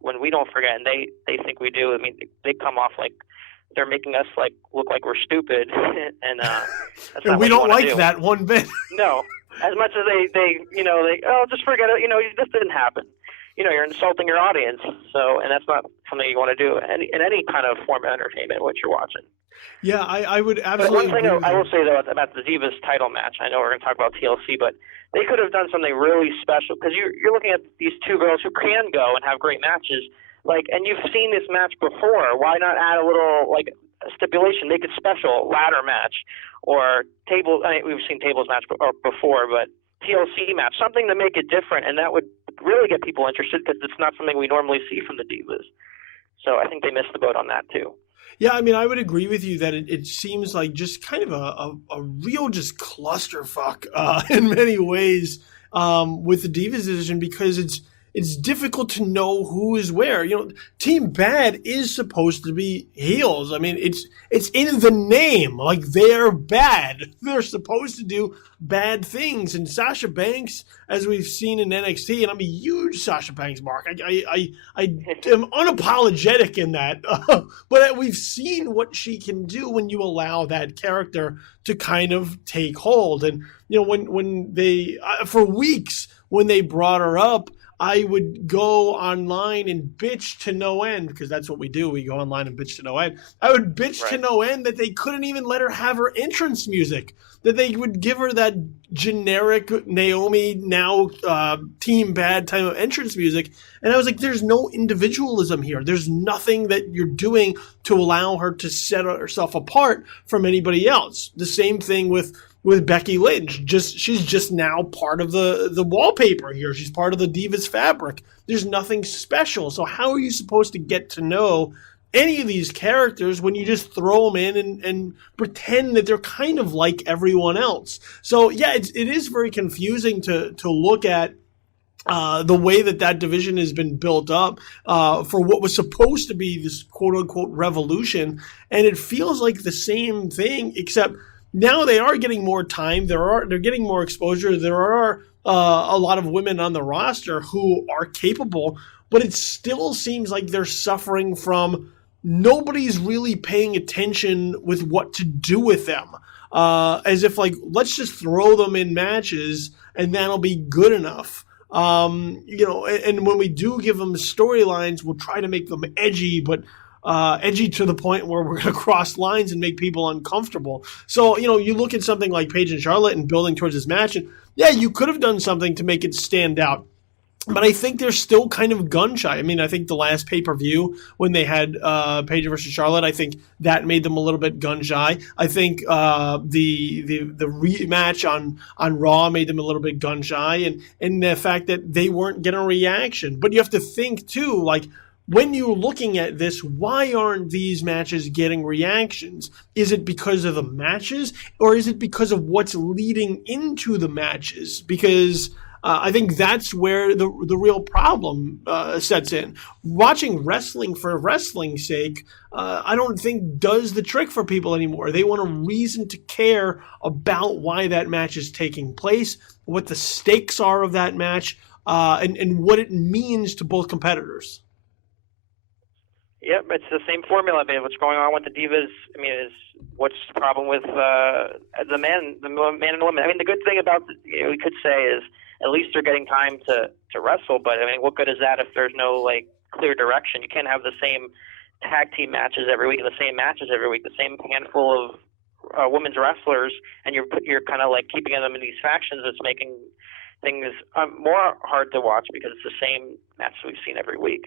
when we don't forget and they think we do, I mean, they come off like they're making us like look like we're stupid, and that's not we don't like do. that one bit. No, as much as they just forget it. This didn't happen. You're insulting your audience. So, and that's not something you want to do in any kind of form of entertainment, what you're watching. Yeah, I would absolutely. But one thing I will say though about the Divas title match, I know we're going to talk about TLC, but they could have done something really special, because you're looking at these two girls who can go and have great matches, and you've seen this match before. Why not add a little stipulation, make it special, ladder match, or table? We've seen tables match before, but TLC match, something to make it different, and that would really get people interested, because it's not something we normally see from the Divas. So I think they missed the boat on that too. Yeah, I mean, I would agree with you that it seems like just kind of a real just clusterfuck in many ways with the Divas division, because it's difficult to know who is where. Team Bad is supposed to be heels. I mean, it's in the name. Like, they're bad. They're supposed to do bad things. And Sasha Banks, as we've seen in NXT, and I'm a huge Sasha Banks mark. I am unapologetic in that. But we've seen what she can do when you allow that character to kind of take hold. And, when they, for weeks, when they brought her up, I would go online and bitch to no end, because that's what we do. We go online and bitch to no end. I would bitch to no end that they couldn't even let her have her entrance music, that they would give her that generic Naomi now Team Bad type of entrance music. And I was like, there's no individualism here. There's nothing that you're doing to allow her to set herself apart from anybody else. The same thing with Becky Lynch. She's just now part of the wallpaper here. She's part of the Divas fabric. There's nothing special. So how are you supposed to get to know any of these characters when you just throw them in and pretend that they're kind of like everyone else. So yeah, it is very confusing to look at the way that division has been built up for what was supposed to be this quote-unquote revolution, and it feels like the same thing, except now they are getting more time. They're getting more exposure. There are a lot of women on the roster who are capable, but it still seems like they're suffering from nobody's really paying attention with what to do with them. As if like, let's just throw them in matches and that'll be good enough. And when we do give them storylines, we'll try to make them edgy, but edgy to the point where we're going to cross lines and make people uncomfortable. So, you look at something like Paige and Charlotte and building towards this match, and yeah, you could have done something to make it stand out. But I think they're still kind of gun-shy. I mean, I think the last pay-per-view when they had Paige versus Charlotte, I think that made them a little bit gun-shy. I think the rematch on Raw made them a little bit gun-shy, and the fact that they weren't getting a reaction. But you have to think, too, like, when you're looking at this, why aren't these matches getting reactions? Is it because of the matches, or is it because of what's leading into the matches? Because I think that's where the real problem sets in. Watching wrestling for wrestling's sake, I don't think does the trick for people anymore. They want a reason to care about why that match is taking place, what the stakes are of that match, and what it means to both competitors. Yep, it's the same formula. I mean, what's going on with the Divas? I mean, what's the problem with the man and the woman? I mean, the good thing about we could say is at least they're getting time to wrestle. But I mean, what good is that if there's no like clear direction? You can't have the same tag team matches every week, the same matches every week, the same handful of women's wrestlers, and you're kind of like keeping them in these factions. It's making things more hard to watch because it's the same match we've seen every week.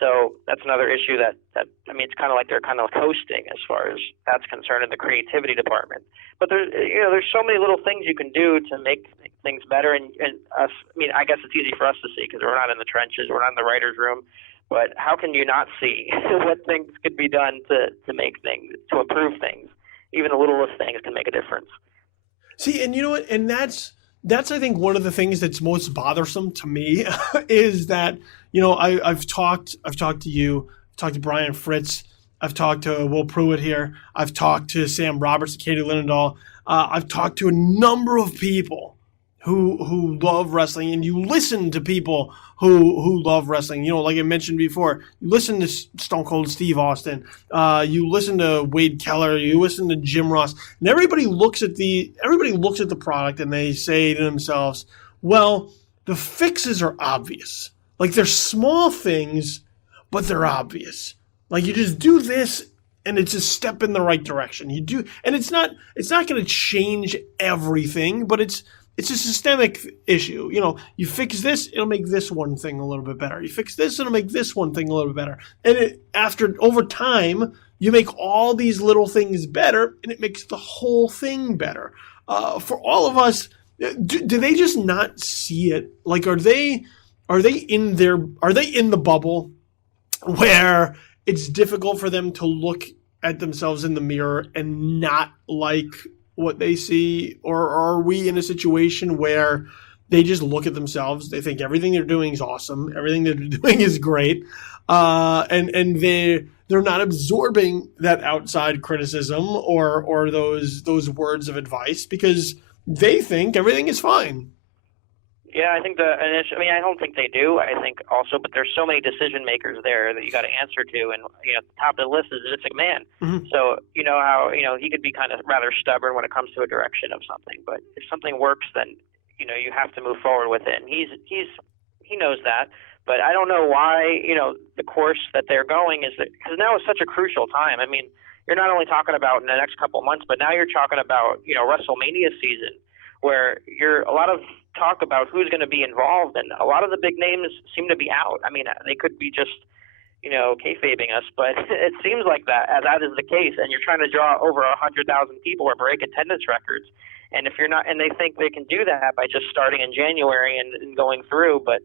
So that's another issue that I mean, it's kind of like they're kind of coasting as far as that's concerned in the creativity department. But there's so many little things you can do to make things better. And us, I mean, I guess it's easy for us to see because we're not in the trenches, we're not in the writers' room. But how can you not see what things could be done to make things, to improve things? Even the littlest things can make a difference. See, and you know what? And that's I think one of the things that's most bothersome to me is that, I've talked to you, I've talked to Brian Fritz, I've talked to Will Pruitt here, I've talked to Sam Roberts and Katie Linendahl, I've talked to a number of people who love wrestling, and you listen to people who love wrestling. Like I mentioned before, you listen to Stone Cold Steve Austin, you listen to Wade Keller, you listen to Jim Ross, and everybody looks at the product and they say to themselves, well, the fixes are obvious. Like, they're small things, but they're obvious. Like, you just do this and it's a step in the right direction. You do, and it's not going to change everything, but it's a systemic issue. You fix this, it'll make this one thing a little bit better. You fix this, it'll make this one thing a little bit better. And over time, you make all these little things better, and it makes the whole thing better. For all of us, do they just not see it? Like, are they in the bubble where it's difficult for them to look at themselves in the mirror and not like what they see? Or are we in a situation where they just look at themselves, they think everything they're doing is awesome, everything they're doing is great, and they're not absorbing that outside criticism or those words of advice because they think everything is fine? Yeah, I think I don't think they do. I think also, but there's so many decision makers there that you got to answer to, and at the top of the list is Vince McMahon. Mm-hmm. So you know how he could be kind of rather stubborn when it comes to a direction of something, but if something works, then you have to move forward with it. And he knows that, but I don't know why the course that they're going is that because now is such a crucial time. I mean, you're not only talking about in the next couple of months, but now you're talking about WrestleMania season, where you're a lot of talk about who's going to be involved, and a lot of the big names seem to be out. I mean, they could be just kayfabing us, but it seems like that is the case. And you're trying to draw over 100,000 people or break attendance records, and if you're not, and they think they can do that by just starting in January and going through, but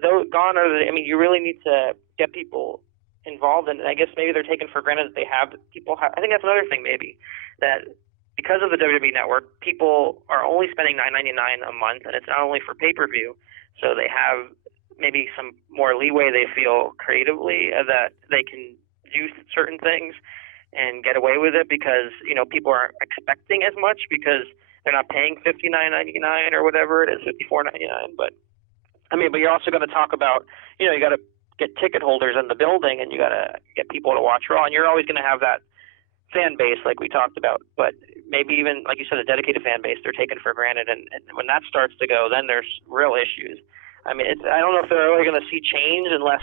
those gone are you really need to get people involved, and I guess maybe they're taking for granted that they have people. I think that's another thing, maybe, that because of the WWE Network, people are only spending $9.99 a month, and it's not only for pay-per-view, so they have maybe some more leeway, they feel, creatively, that they can do certain things and get away with it because, people aren't expecting as much because they're not paying $59.99 or whatever it is, $54.99. But you're also going to talk about, you got to get ticket holders in the building, and you got to get people to watch Raw, and you're always going to have that fan base like we talked about. But maybe even, like you said, a dedicated fan base they're taken for granted, and when that starts to go, then there's real issues. I don't know if they're really going to see change unless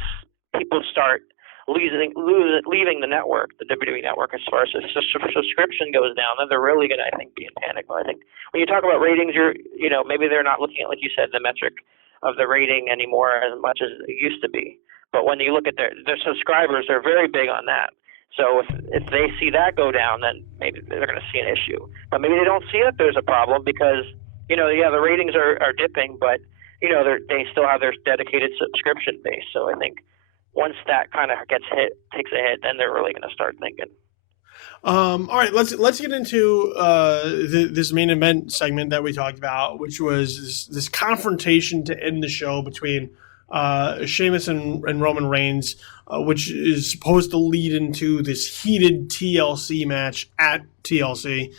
people start leaving the network, the WWE Network, as far as the subscription goes down. Then they're really going to, I think, be in panic. But I think when you talk about ratings, maybe they're not looking at, like you said, the metric of the rating anymore as much as it used to be. But when you look at their subscribers, they're very big on that. So if they see that go down, then maybe they're going to see an issue. But maybe they don't see that there's a problem because, the ratings are dipping, but, they still have their dedicated subscription base. So I think once that kind of takes a hit, then they're really going to start thinking. All right, let's get into this main event segment that we talked about, which was this confrontation to end the show between Sheamus and Roman Reigns, which is supposed to lead into this heated TLC match at TLC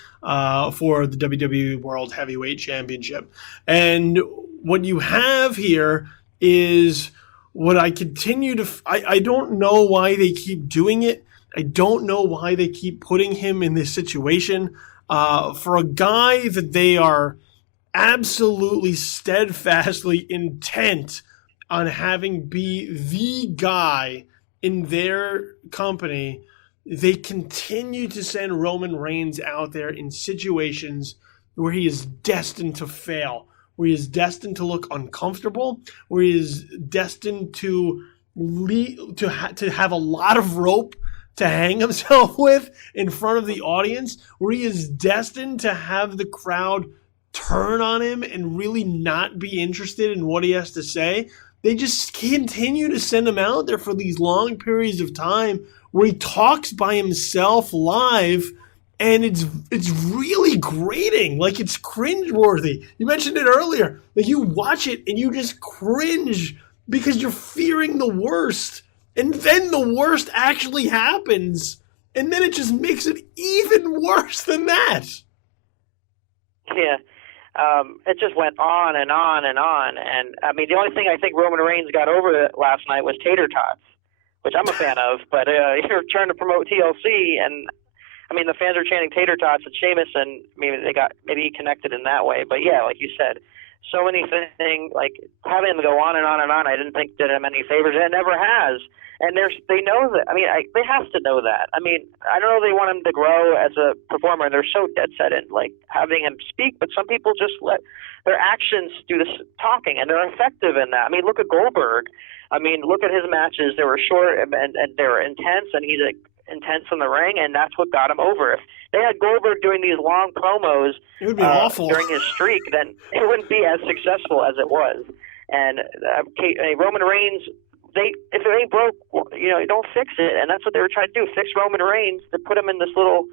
for the WWE World Heavyweight Championship. And what you have here is what I continue to I don't know why they keep doing it. I don't know why they keep putting him in this situation for a guy that they are absolutely steadfastly intent on having be the guy in their company. They continue to send Roman Reigns out there in situations where he is destined to fail, where he is destined to look uncomfortable, where he is destined to have a lot of rope to hang himself with in front of the audience, where he is destined to have the crowd turn on him and really not be interested in what he has to say. They just continue to send him out there for these long periods of time where he talks by himself live, and it's really grating. Like, it's cringeworthy. You mentioned it earlier. Like, you watch it and you just cringe because you're fearing the worst. And then the worst actually happens. And then it just makes it even worse than that. Yeah. It just went on and on and on. And, the only thing I think Roman Reigns got over last night was tater tots, which I'm a fan of. But you're trying to promote TLC, and the fans are chanting tater tots at Sheamus, and maybe he connected in that way. But yeah, like you said, so many things, like having him go on and on and on, I didn't think did him any favors, and it never has. And they know that. They have to know that. I don't know, they want him to grow as a performer, and they're so dead set in like having him speak. But some people just let their actions do this talking, and they're effective in that. Look at Goldberg. Look at his matches. They were short and they were intense, and he's intense in the ring, and that's what got him over. If they had Goldberg doing these long promos, it would be awful during his streak, then it wouldn't be as successful as it was. And Roman Reigns, if it ain't broke, don't fix it. And that's what they were trying to do: fix Roman Reigns, to put him in this little,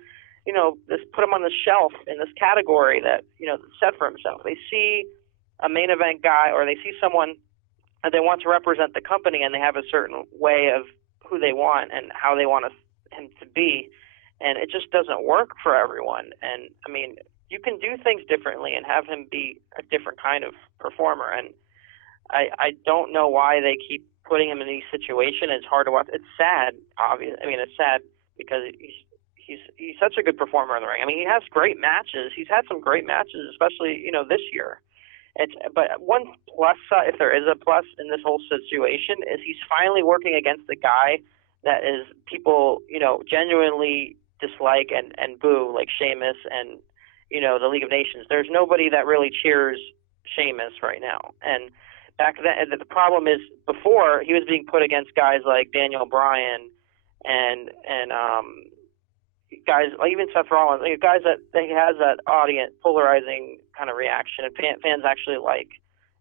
put him on the shelf in this category that set for himself. They see a main event guy, or they see someone that they want to represent the company, and they have a certain way of who they want and how they want him to be, and it just doesn't work for everyone. And you can do things differently and have him be a different kind of performer. And I don't know why they keep putting him in these situations. It's hard to watch. It's sad, obviously. It's sad because he's such a good performer in the ring. He has great matches. He's had some great matches, especially this year. But one plus, if there is a plus in this whole situation, is he's finally working against a guy that is people genuinely dislike and boo, like Sheamus and the League of Nations. There's nobody that really cheers Sheamus right now. And back then, the problem is, before, he was being put against guys like Daniel Bryan and guys like even Seth Rollins, guys that he has that audience polarizing kind of reaction and fans actually like.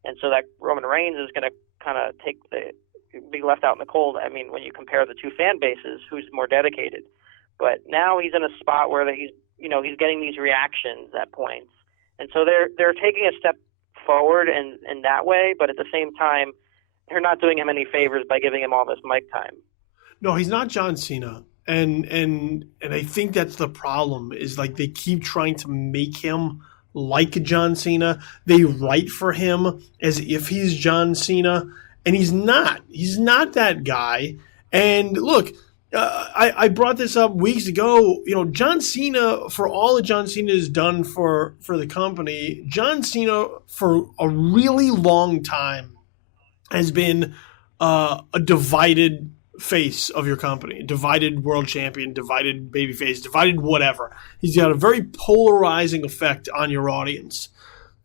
And so that Roman Reigns is going to kind of be left out in the cold. I mean, when you compare the two fan bases, who's more dedicated? But now he's in a spot where he's getting these reactions at points, and so they're taking a step forward in that way. But at the same time, they're not doing him any favors by giving him all this mic time. No, he's not John Cena. And I think that's the problem, is like they keep trying to make him like John Cena. They write for him as if he's John Cena, and he's not. He's not that guy. And look, I brought this up weeks ago. John Cena, for all that John Cena has done for the company, John Cena for a really long time has been a divided face of your company, divided world champion, divided babyface, divided whatever. He's got a very polarizing effect on your audience.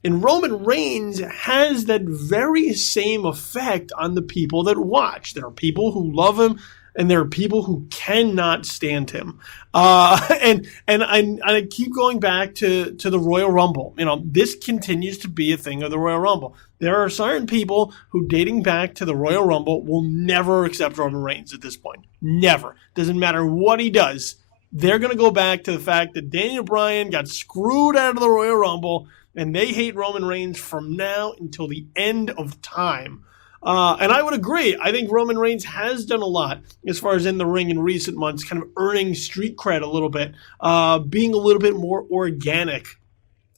And Roman Reigns has that very same effect on the people that watch. There are people who love him, and there are people who cannot stand him. And I keep going back to the Royal Rumble. This continues to be a thing of the Royal Rumble. There are certain people who, dating back to the Royal Rumble, will never accept Roman Reigns at this point. Never. Doesn't matter what he does. They're going to go back to the fact that Daniel Bryan got screwed out of the Royal Rumble, and they hate Roman Reigns from now until the end of time. And I would agree. I think Roman Reigns has done a lot as far as in the ring in recent months, kind of earning street cred a little bit, being a little bit more organic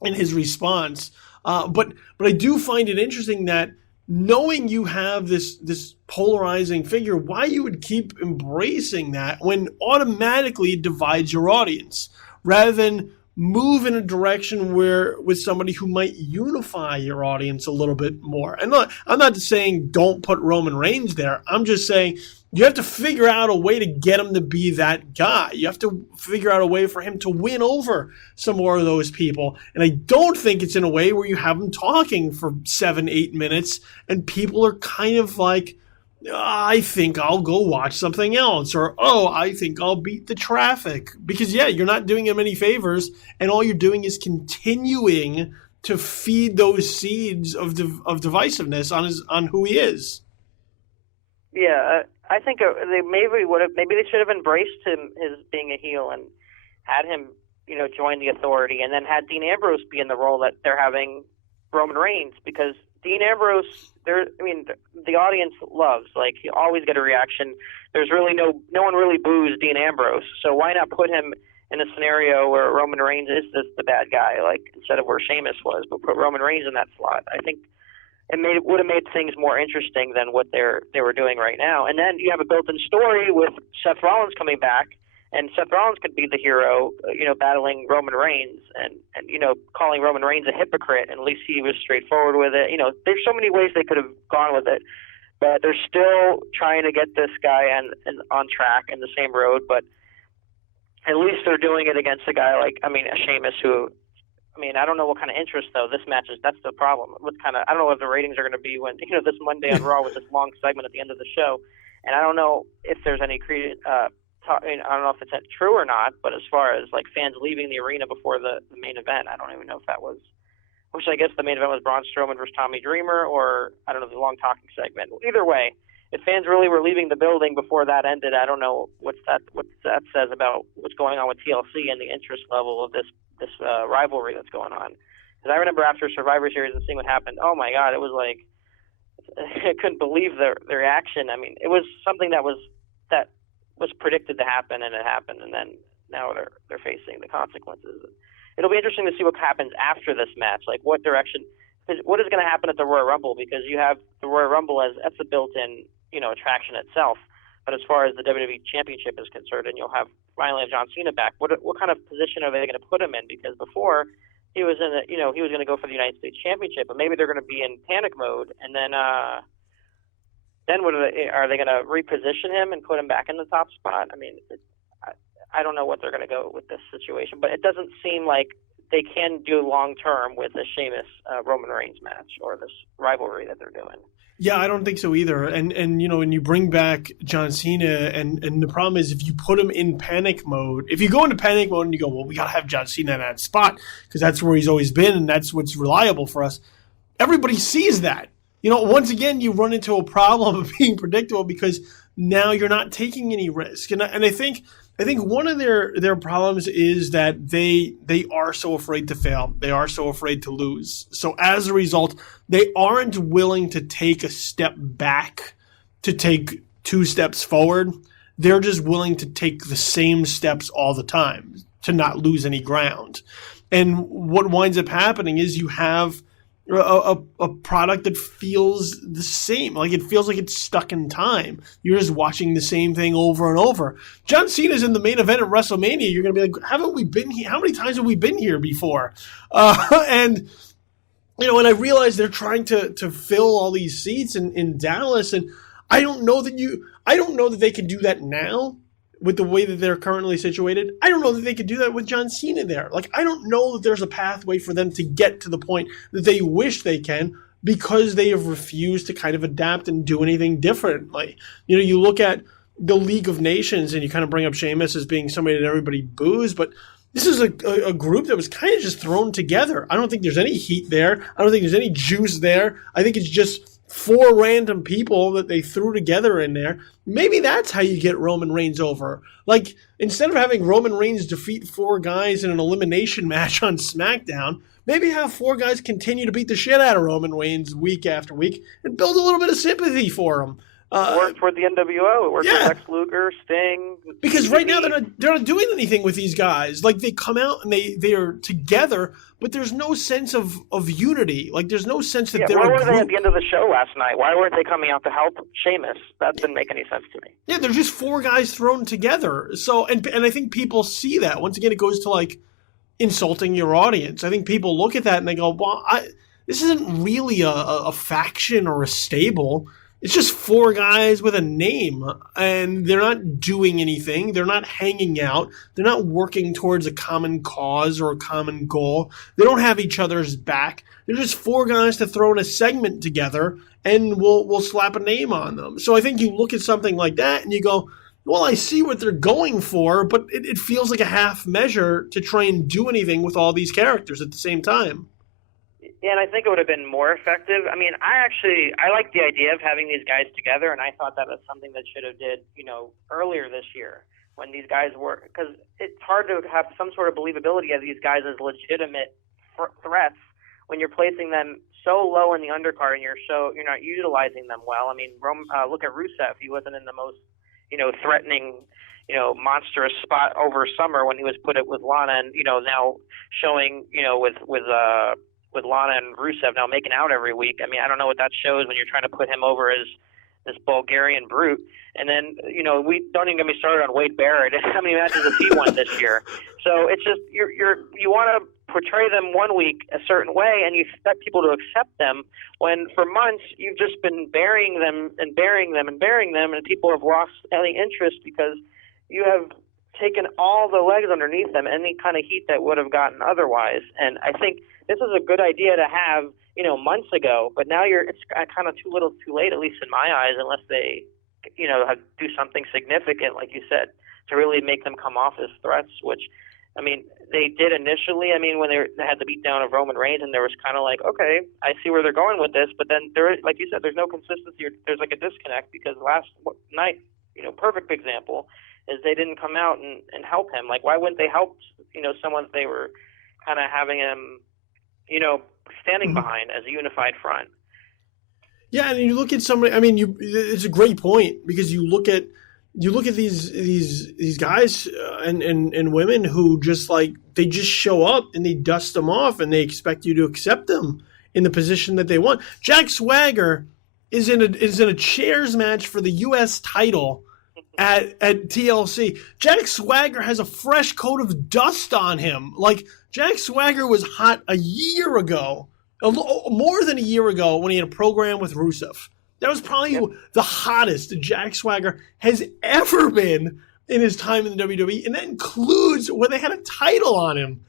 in his response. But I do find it interesting that, knowing you have this polarizing figure, why you would keep embracing that when automatically it divides your audience, rather than move in a direction with somebody who might unify your audience a little bit more. And look, I'm not saying don't put Roman Reigns there. I'm just saying you have to figure out a way to get him to be that guy. You have to figure out a way for him to win over some more of those people. And I don't think it's in a way where you have him talking for 7-8 minutes and people are kind of like, I think I'll go watch something else, or, I think I'll beat the traffic. Because, you're not doing him any favors, and all you're doing is continuing to feed those seeds of divisiveness on who he is. Yeah, I think maybe they should have embraced him as being a heel and had him, join the Authority, and then had Dean Ambrose be in the role that they're having Roman Reigns, because Dean Ambrose, the audience loves. Like, you always get a reaction. There's really no one really boos Dean Ambrose. So why not put him in a scenario where Roman Reigns is the bad guy, like instead of where Sheamus was, but put Roman Reigns in that slot? I think it would have made things more interesting than what they were doing right now. And then you have a built-in story with Seth Rollins coming back, and Seth Rollins could be the hero, battling Roman Reigns and calling Roman Reigns a hypocrite, and at least he was straightforward with it. There's so many ways they could have gone with it, but they're still trying to get this guy on track in the same road. But at least they're doing it against a guy like, a Sheamus, who, I don't know what kind of interest, though. This match that's the problem. I don't know what the ratings are going to be when, this Monday on Raw with this long segment at the end of the show. And I don't know if there's any I don't know if it's true or not, but as far as like fans leaving the arena before the main event, I don't even know if that was, which I guess the main event was Braun Strowman versus Tommy Dreamer, or I don't know, the long talking segment. Either way, if fans really were leaving the building before that ended, I don't know what that says about what's going on with TLC and the interest level of this rivalry that's going on. Because I remember after Survivor Series and seeing what happened, oh my God, it was like, I couldn't believe the reaction. It was something that was predicted to happen, and it happened, and then now they're facing the consequences. It'll be interesting to see what happens after this match, like what direction, what is going to happen at the Royal Rumble, because you have the Royal Rumble that's a built-in attraction itself. But as far as the WWE Championship is concerned, and you'll finally have John Cena back, what kind of position are they going to put him in? Because before he was he was going to go for the United States Championship, but maybe they're going to be in panic mode, and then what are they going to reposition him and put him back in the top spot? I don't know what they're going to go with this situation, but it doesn't seem like they can do long term with the Sheamus Roman Reigns match or this rivalry that they're doing. Yeah, I don't think so either. And when you bring back John Cena, and the problem is if you put him in panic mode, if you go into panic mode and you go, well, we got to have John Cena in that spot because that's where he's always been and that's what's reliable for us. Everybody sees that. once again, you run into a problem of being predictable because now you're not taking any risk. And I think one of their problems is that they are so afraid to fail. They are so afraid to lose. So as a result, they aren't willing to take a step back to take 2 steps forward. They're just willing to take the same steps all the time to not lose any ground. And what winds up happening is you have a product that feels the same. Like it feels like it's stuck in time. You're just watching the same thing over and over. John Cena's in the main event at WrestleMania. You're going to be like, haven't we been here? How many times have we been here before? And I realize they're trying to fill all these seats in Dallas, and I don't know that they can do that now with the way that they're currently situated. I don't know that they could do that with John Cena there. Like, I don't know that there's a pathway for them to get to the point that they wish they can because they have refused to kind of adapt and do anything differently. You look at the League of Nations and you kind of bring up Sheamus as being somebody that everybody boos, but this is a group that was kind of just thrown together. I don't think there's any heat there. I don't think there's any juice there. I think it's just 4 random people that they threw together in there. Maybe that's how you get Roman Reigns over. Like, instead of having Roman Reigns defeat 4 guys in an elimination match on SmackDown, maybe have 4 guys continue to beat the shit out of Roman Reigns week after week and build a little bit of sympathy for him. It worked for the NWO. It worked for Lex Luger, Sting. Because right now they're not doing anything with these guys. Like, they come out and they are together, but there's no sense of unity. Like, there's no sense that they're why a were group. they at the end of the show last night? Why weren't they coming out to help Sheamus? That didn't make any sense to me. Yeah, they're just 4 guys thrown together. So, and I think people see that. Once again, it goes to, like, insulting your audience. I think people look at that and they go, well, this isn't really a faction or a stable. It's just 4 guys with a name, and they're not doing anything. They're not hanging out. They're not working towards a common cause or a common goal. They don't have each other's back. They're just 4 guys to throw in a segment together, and we'll slap a name on them. So I think you look at something like that, and you go, well, I see what they're going for, but it feels like a half measure to try and do anything with all these characters at the same time. Yeah, and I think it would have been more effective. I mean, I like the idea of having these guys together, and I thought that was something that should have did, earlier this year when these guys were, because it's hard to have some sort of believability of these guys as legitimate threats when you're placing them so low in the undercard and you're not utilizing them well. I mean, look at Rusev. He wasn't in the most, threatening, monstrous spot over summer when he was put it with Lana, and now showing, with Lana and Rusev now making out every week. I mean, I don't know what that shows when you're trying to put him over as this Bulgarian brute. And then, we don't even get me started on Wade Barrett and how many matches has he won this year. So it's just you want to portray them one week a certain way, and you expect people to accept them when for months you've just been burying them and burying them and burying them, and people have lost any interest because you have taken all the legs underneath them, any kind of heat that would have gotten otherwise. And I think this is a good idea to have, months ago, but now it's kind of too little too late, at least in my eyes, unless they, do something significant, like you said, to really make them come off as threats, which, I mean, they did initially. I mean, when they had the beatdown of Roman Reigns, and there was kind of like, okay, I see where they're going with this, but then like you said, there's no consistency. There's like a disconnect because last night, perfect example, is they didn't come out and help him. Like, why wouldn't they help, someone they were kind of having him, standing behind as a unified front? Yeah, and you look at somebody. I mean, it's a great point because you look at these guys and women who just like they just show up and they dust them off and they expect you to accept them in the position that they want. Jack Swagger is in a chairs match for the U.S. title at TLC. Jack Swagger has a fresh coat of dust on him. Like, Jack Swagger was hot a year ago, more than a year ago, when he had a program with Rusev. That was probably the hottest Jack Swagger has ever been in his time in the WWE, and that includes when they had a title on him.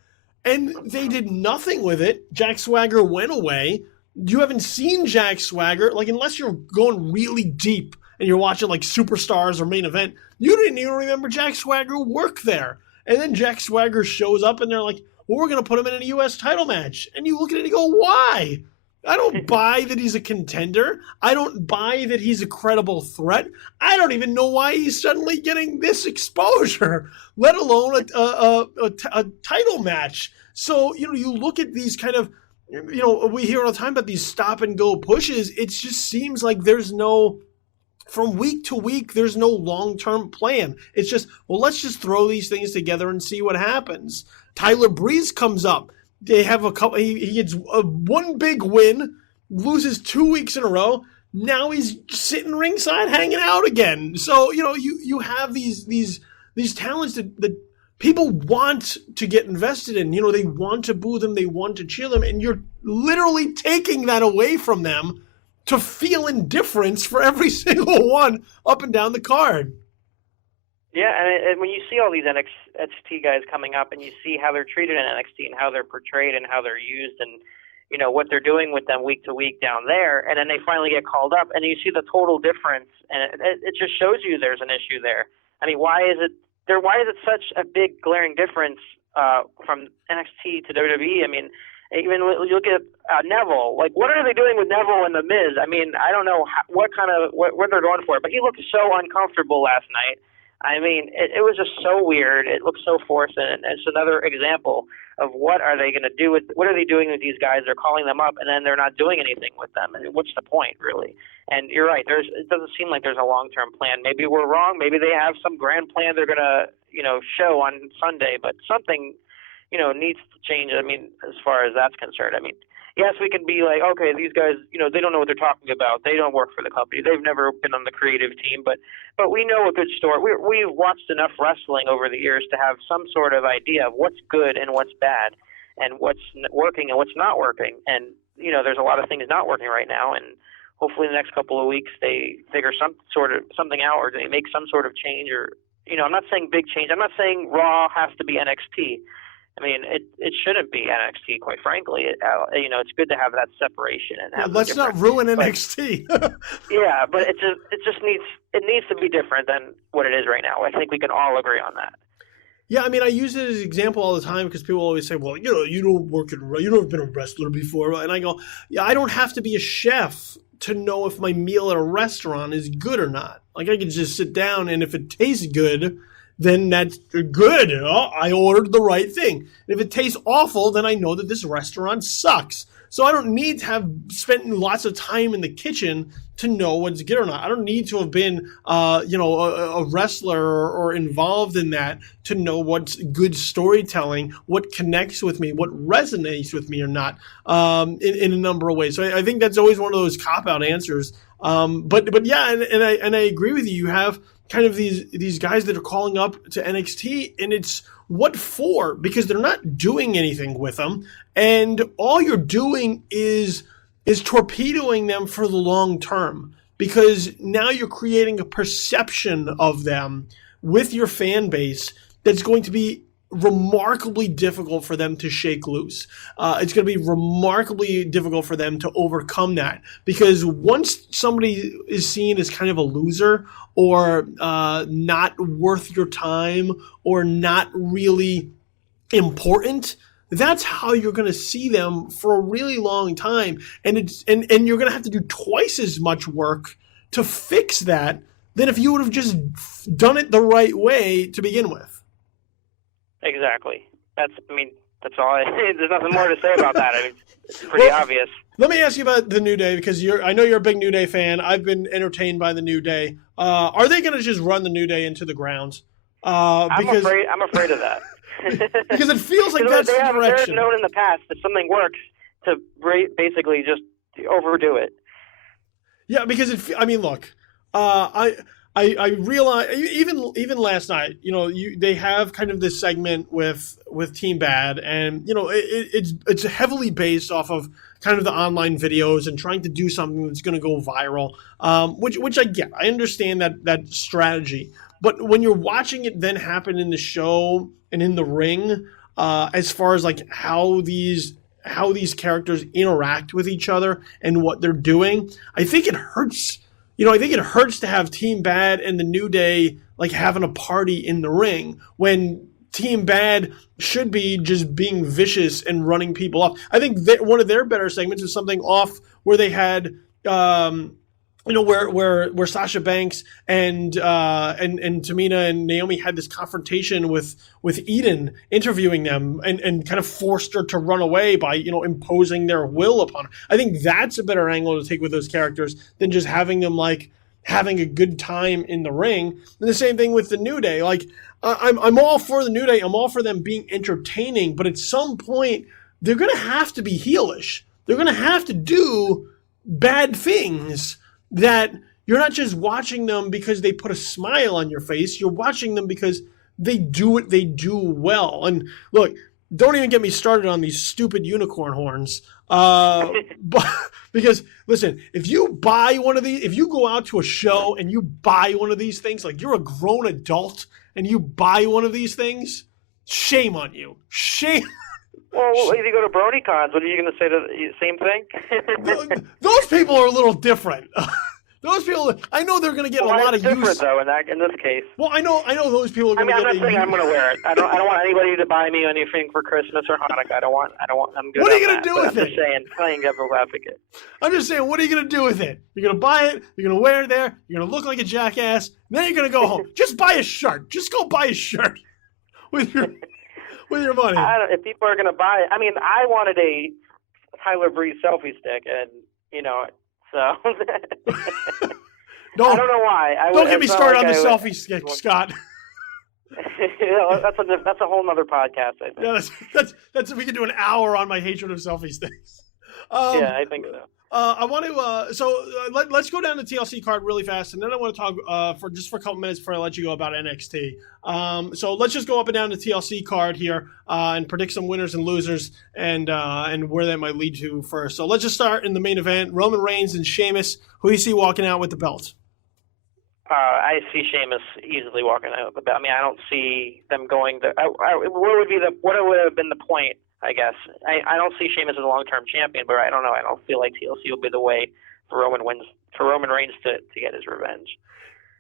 And they did nothing with it. Jack Swagger went away. You haven't seen Jack Swagger, like, unless you're going really deep and you're watching like Superstars or Main Event, you didn't even remember Jack Swagger worked there. And then Jack Swagger shows up and they're like, well, we're going to put him in a U.S. title match. And you look at it and you go, why? I don't buy that he's a contender. I don't buy that he's a credible threat. I don't even know why he's suddenly getting this exposure, let alone a title match. So, you look at these kind of, we hear all the time about these stop and go pushes. It just seems like from week to week, there's no long-term plan. It's just, let's just throw these things together and see what happens. Tyler Breeze comes up. They have a couple. He gets one big win, loses 2 weeks in a row. Now he's sitting ringside, hanging out again. So you have these talents that people want to get invested in. They want to boo them, they want to cheer them, and you're literally taking that away from them to feel indifference for every single one up and down the card. Yeah, and when you see all these NXT guys coming up and you see how they're treated in NXT and how they're portrayed and how they're used and, what they're doing with them week to week down there, and then they finally get called up and you see the total difference, and it just shows you there's an issue there. I mean, why is it such a big glaring difference from NXT to WWE? I mean, even you look at Neville, like what are they doing with Neville and The Miz? I mean, I don't know what they're going for, but he looked so uncomfortable last night. I mean, it was just so weird. It looked so forced, and it's another example of what are they going to do what are they doing with these guys? They're calling them up, and then they're not doing anything with them. And what's the point, really? And you're right. It doesn't seem like there's a long-term plan. Maybe we're wrong. Maybe they have some grand plan they're going to, show on Sunday, but something, needs to change. I mean, as far as that's concerned. I mean, yes, we can be like, okay, these guys, they don't know what they're talking about. They don't work for the company. They've never been on the creative team. But we know a good story. We've watched enough wrestling over the years to have some sort of idea of what's good and what's bad and what's working and what's not working. And, there's a lot of things not working right now. And hopefully in the next couple of weeks they figure something out, or they make some sort of change. Or, I'm not saying big change. I'm not saying Raw has to be NXT. I mean, it shouldn't be NXT, quite frankly. It's good to have that separation and have. Let's not ruin NXT. Yeah, but it needs to be different than what it is right now. I think we can all agree on that. Yeah, I mean, I use it as an example all the time because people always say, "Well, you don't have been a wrestler before," and I go, "Yeah, I don't have to be a chef to know if my meal at a restaurant is good or not. Like, I can just sit down, and if it tastes good, then that's good. I ordered the right thing. And if it tastes awful, then I know that this restaurant sucks. So I don't need to have spent lots of time in the kitchen to know what's good or not. I don't need to have been, a wrestler or involved in that to know what's good storytelling, what connects with me, what resonates with me or not, in a number of ways. So I think that's always one of those cop-out answers. But yeah, and I agree with you. You have kind of these guys that are calling up to NXT, and it's what for? Because they're not doing anything with them, and all you're doing is torpedoing them for the long term, because now you're creating a perception of them with your fan base that's going to be remarkably difficult for them to shake loose. It's going to be remarkably difficult for them to overcome that, because once somebody is seen as kind of a loser or not worth your time or not really important, that's how you're going to see them for a really long time. And you're going to have to do twice as much work to fix that than if you would have just done it the right way to begin with. Exactly. That's all. There's nothing more to say about that. I mean, it's pretty obvious. Let me ask you about the New Day, because I know you're a big New Day fan. I've been entertained by the New Day. Are they going to just run the New Day into the grounds? I'm afraid of that. Because it feels like that's the direction. They're known in the past that something works to basically just overdo it. Yeah, because look, I realize even last night, they have kind of this segment with Team Bad, and it's heavily based off of kind of the online videos and trying to do something that's going to go viral, which I get. I understand that strategy, but when you're watching it then happen in the show and in the ring, as far as like how these characters interact with each other and what they're doing, I think it hurts. I think it hurts to have Team Bad and the New Day like having a party in the ring when Team Bad should be just being vicious and running people off. I think that one of their better segments is something off where they had, where Sasha Banks and Tamina and Naomi had this confrontation with Eden, interviewing them and kind of forced her to run away by, imposing their will upon her. I think that's a better angle to take with those characters than just having them like having a good time in the ring. And the same thing with the New Day. Like, I'm all for the New Day. I'm all for them being entertaining, but at some point they're going to have to be heelish. They're going to have to do bad things that you're not just watching them because they put a smile on your face. You're watching them because they do what they do well. And look, don't even get me started on these stupid unicorn horns. But because listen, if you buy one of these, if you go out to a show and you buy one of these things, like you're a grown adult and you buy one of these things, shame on you. Shame. Well, if you go to BronyCons, what are you going to say to the same thing? Those people are a little different. Those people, I know they're going to get a lot of different, use. Though, in this case. Well, I know those people are going to get. I'm not saying I'm going to wear it. I don't want anybody to buy me anything for Christmas or Hanukkah. I don't want. I'm good. What are you going to do with it? I'm just saying, playing devil's advocate. I'm just saying, what are you going to do with it? You're going to buy it. You're going to wear it there. You're going to look like a jackass. Then you're going to go home. Just buy a shirt. Just go buy a shirt with your money. If people are going to buy it, I mean, I wanted a Tyler Breeze selfie stick, and so. I don't know why. Don't get me started on the selfie stick, Scott. That's a whole nother podcast, I think. Yeah, that's we could do an hour on my hatred of selfie sticks. Yeah, I think so. I want to let's go down the TLC card really fast, and then I want to talk for a couple minutes before I let you go about NXT. So let's just go up and down the TLC card here and predict some winners and losers and where that might lead to first. So let's just start in the main event: Roman Reigns and Sheamus. Who do you see walking out with the belt? I see Sheamus easily walking out with the belt. I mean, I don't see them going. What would have been the point? I guess I don't see Sheamus as a long-term champion, but I don't know. I don't feel like TLC will be the way for Roman Reigns to get his revenge.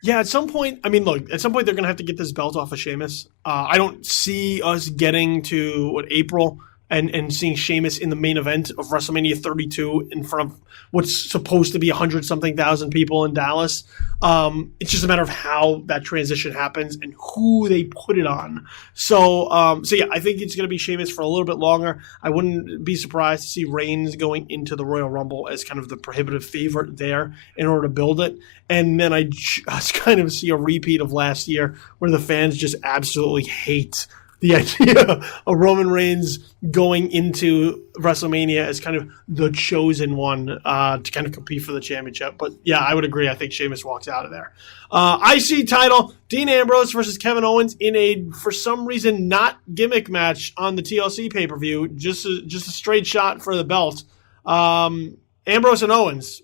Yeah, at some point, I mean, look, at some point they're going to have to get this belt off of Sheamus. I don't see us getting to April and seeing Sheamus in the main event of WrestleMania 32 in front of what's supposed to be 100-something thousand people in Dallas. It's just a matter of how that transition happens and who they put it on. So yeah, I think it's going to be Sheamus for a little bit longer. I wouldn't be surprised to see Reigns going into the Royal Rumble as kind of the prohibitive favorite there in order to build it. And then I just kind of see a repeat of last year where the fans just absolutely hate the idea of Roman Reigns going into WrestleMania as kind of the chosen one to kind of compete for the championship. But yeah, I would agree. I think Sheamus walks out of there. IC title, Dean Ambrose versus Kevin Owens in a, for some reason, not gimmick match on the TLC pay-per-view. Just a straight shot for the belt. Ambrose and Owens.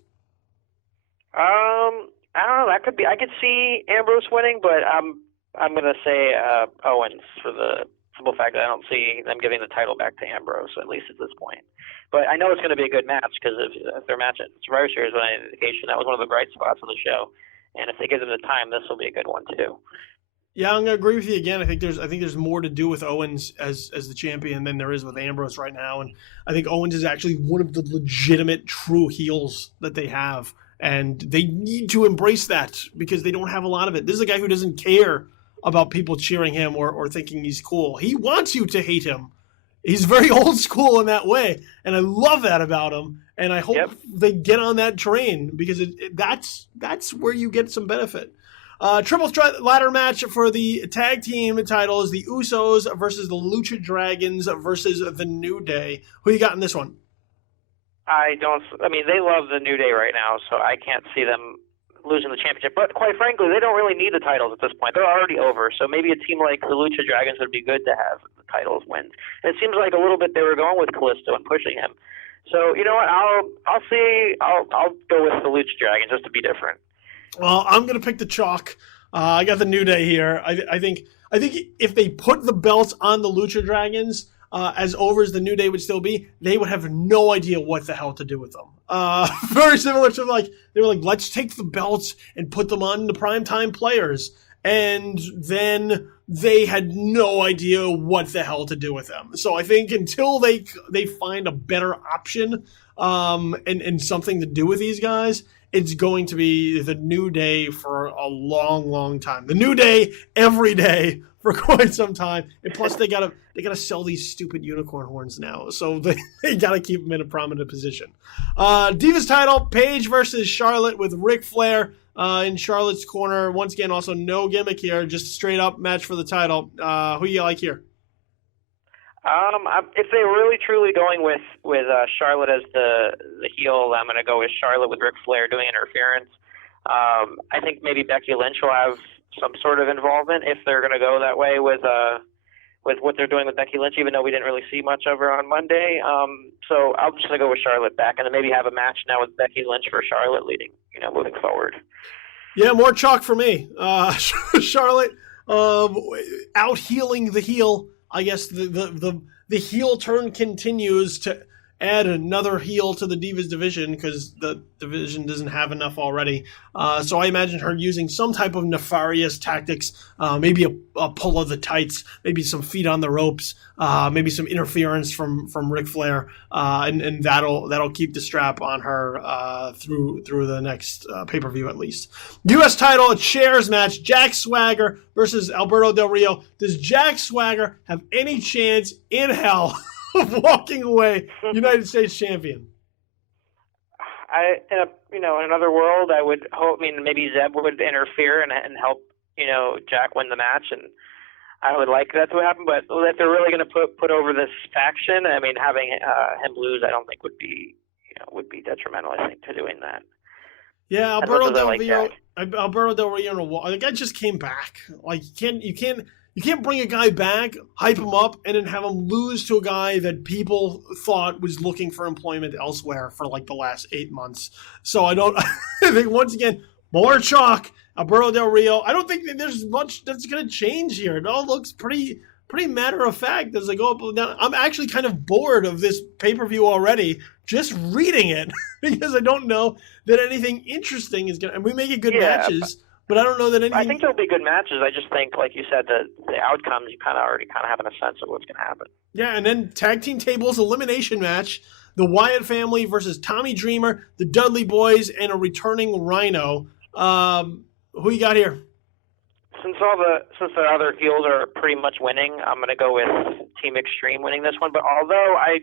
I don't know. That could be. I could see Ambrose winning, but I'm going to say Owens for the simple fact that I don't see them giving the title back to Ambrose, at least at this point. But I know it's going to be a good match because if their match at Survivor Series was an indication, that was one of the bright spots of the show. And if they give them the time, this will be a good one too. Yeah, I'm going to agree with you again. I think there's more to do with Owens as the champion than there is with Ambrose right now. And I think Owens is actually one of the legitimate true heels that they have. And they need to embrace that because they don't have a lot of it. This is a guy who doesn't care about people cheering him or thinking he's cool. He wants you to hate him. He's very old school in that way. And I love that about him. And I hope they get on that train because that's where you get some benefit. Triple threat ladder match for the tag team title is the Usos versus the Lucha Dragons versus the New Day. Who you got in this one? I mean, they love the New Day right now, so I can't see them losing the championship. But quite frankly, they don't really need the titles at this point. They're already over, so maybe a team like the Lucha Dragons would be good to have the titles win. And it seems like a little bit they were going with Kalisto and pushing him. So, you know what, I'll go with the Lucha Dragons just to be different. Well, I'm going to pick the chalk. I got the New Day here. I think if they put the belts on the Lucha Dragons, as over as the New Day would still be, they would have no idea what the hell to do with them. Very similar to they were like, let's take the belts and put them on the primetime players. And then they had no idea what the hell to do with them. So I think until they find a better option and something to do with these guys, it's going to be the New Day for a long, long time. The New Day every day for quite some time. And plus they gotta sell these stupid unicorn horns now. So they gotta keep them in a prominent position. Divas title, Paige versus Charlotte with Ric Flair in Charlotte's corner. Once again, also no gimmick here, just a straight up match for the title. Who you like here? If they're really truly going with Charlotte as the heel, I'm going to go with Charlotte with Ric Flair doing interference. I think maybe Becky Lynch will have some sort of involvement if they're going to go that way with what they're doing with Becky Lynch, even though we didn't really see much of her on Monday. So I'm just going to go with Charlotte back, and then maybe have a match now with Becky Lynch for Charlotte moving forward. Yeah, more chalk for me. Charlotte out healing the heel. I guess the heel turn continues to add another heel to the Divas division because the division doesn't have enough already. So I imagine her using some type of nefarious tactics, maybe a pull of the tights, maybe some feet on the ropes, maybe some interference from Ric Flair, and that'll keep the strap on her through the next pay-per-view at least. U.S. title, a chairs match, Jack Swagger versus Alberto Del Rio. Does Jack Swagger have any chance in hell of walking away United States champion? In another world, I would hope. Maybe Zeb would interfere and help Jack win the match, and I would like that to happen. But if they're really going to put over this faction, having him lose, I don't think would be detrimental. I think to doing that. Yeah, Alberto Del Rio. Alberto Del Rio. The guy just came back. Like you can't bring a guy back, hype him up, and then have him lose to a guy that people thought was looking for employment elsewhere for like the last 8 months. So I think once again, more chalk, Alberto Del Rio. I don't think that there's much that's going to change here. It all looks pretty matter of fact as they go up and down. I'm actually kind of bored of this pay-per-view already, just reading it, because I don't know that anything interesting is going to, and we make it good matches. But I don't know that anything. I think there'll be good matches. I just think, like you said, the outcomes you already have a sense of what's going to happen. Yeah, and then tag team tables elimination match: the Wyatt family versus Tommy Dreamer, the Dudley Boys, and a returning Rhino. Who you got here? Since the other heels are pretty much winning, I'm going to go with Team Extreme winning this one. But although I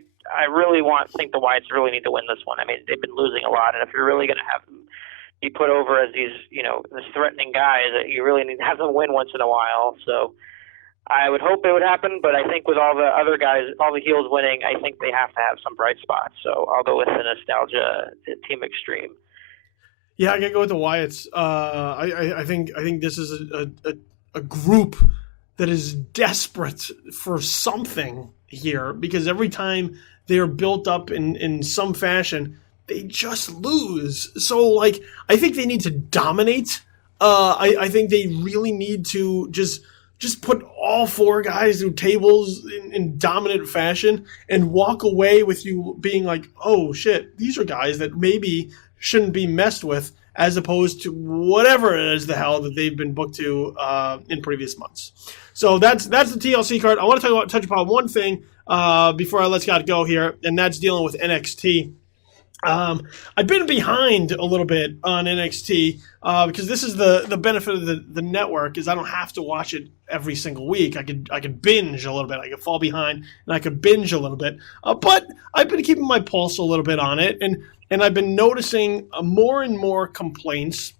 really think the Wyatts really need to win this one. They've been losing a lot, and if you're really going to have them be put over as these, this threatening guys, that you really need to have them win once in a while. So I would hope it would happen, but I think with all the other guys, all the heels winning, I think they have to have some bright spots. So I'll go with the nostalgia Team Extreme. Yeah, I gotta go with the Wyatts. I think this is a group that is desperate for something here, because every time they are built up in some fashion, they just lose. So, I think they need to dominate. I think they really need to just put all four guys through tables in dominant fashion and walk away with you being like, oh, shit, these are guys that maybe shouldn't be messed with, as opposed to whatever it is the hell that they've been booked to in previous months. So that's the TLC card. I want to touch upon one thing before I let Scott go here, and that's dealing with NXT. I've been behind a little bit on NXT because this is the benefit of the network, is I don't have to watch it every single week. I could binge a little bit. I could fall behind and I could binge a little bit. But I've been keeping my pulse a little bit on it, and I've been noticing more and more complaints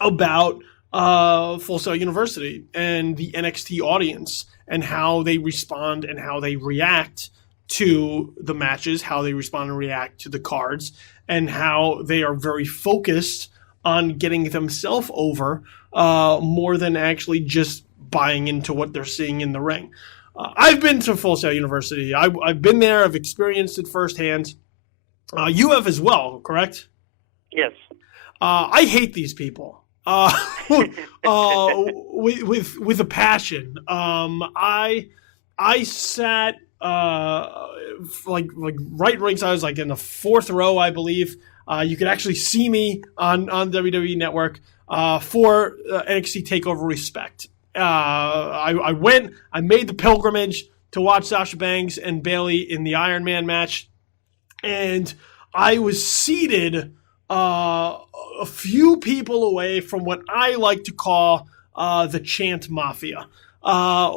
about Full Sail University and the NXT audience and how they respond and how they react to the matches, how they respond and react to the cards, and how they are very focused on getting themselves over more than actually just buying into what they're seeing in the ring. I've been to Full Sail University. I've been there. I've experienced it firsthand. You have as well, correct? Yes. I hate these people with a passion. I sat like right ringside. I was in the fourth row, I believe. You could actually see me on WWE Network for NXT TakeOver Respect, I went. I made the pilgrimage to watch Sasha Banks and Bayley in the Iron Man match, and I was seated a few people away from what I like to call the chant mafia,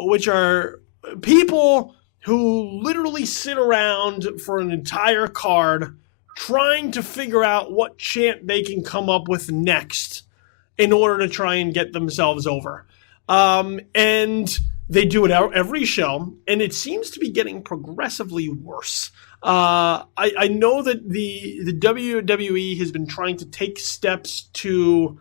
which are people who literally sit around for an entire card trying to figure out what chant they can come up with next in order to try and get themselves over. And they do it every show, and it seems to be getting progressively worse. I know that the WWE has been trying to take steps to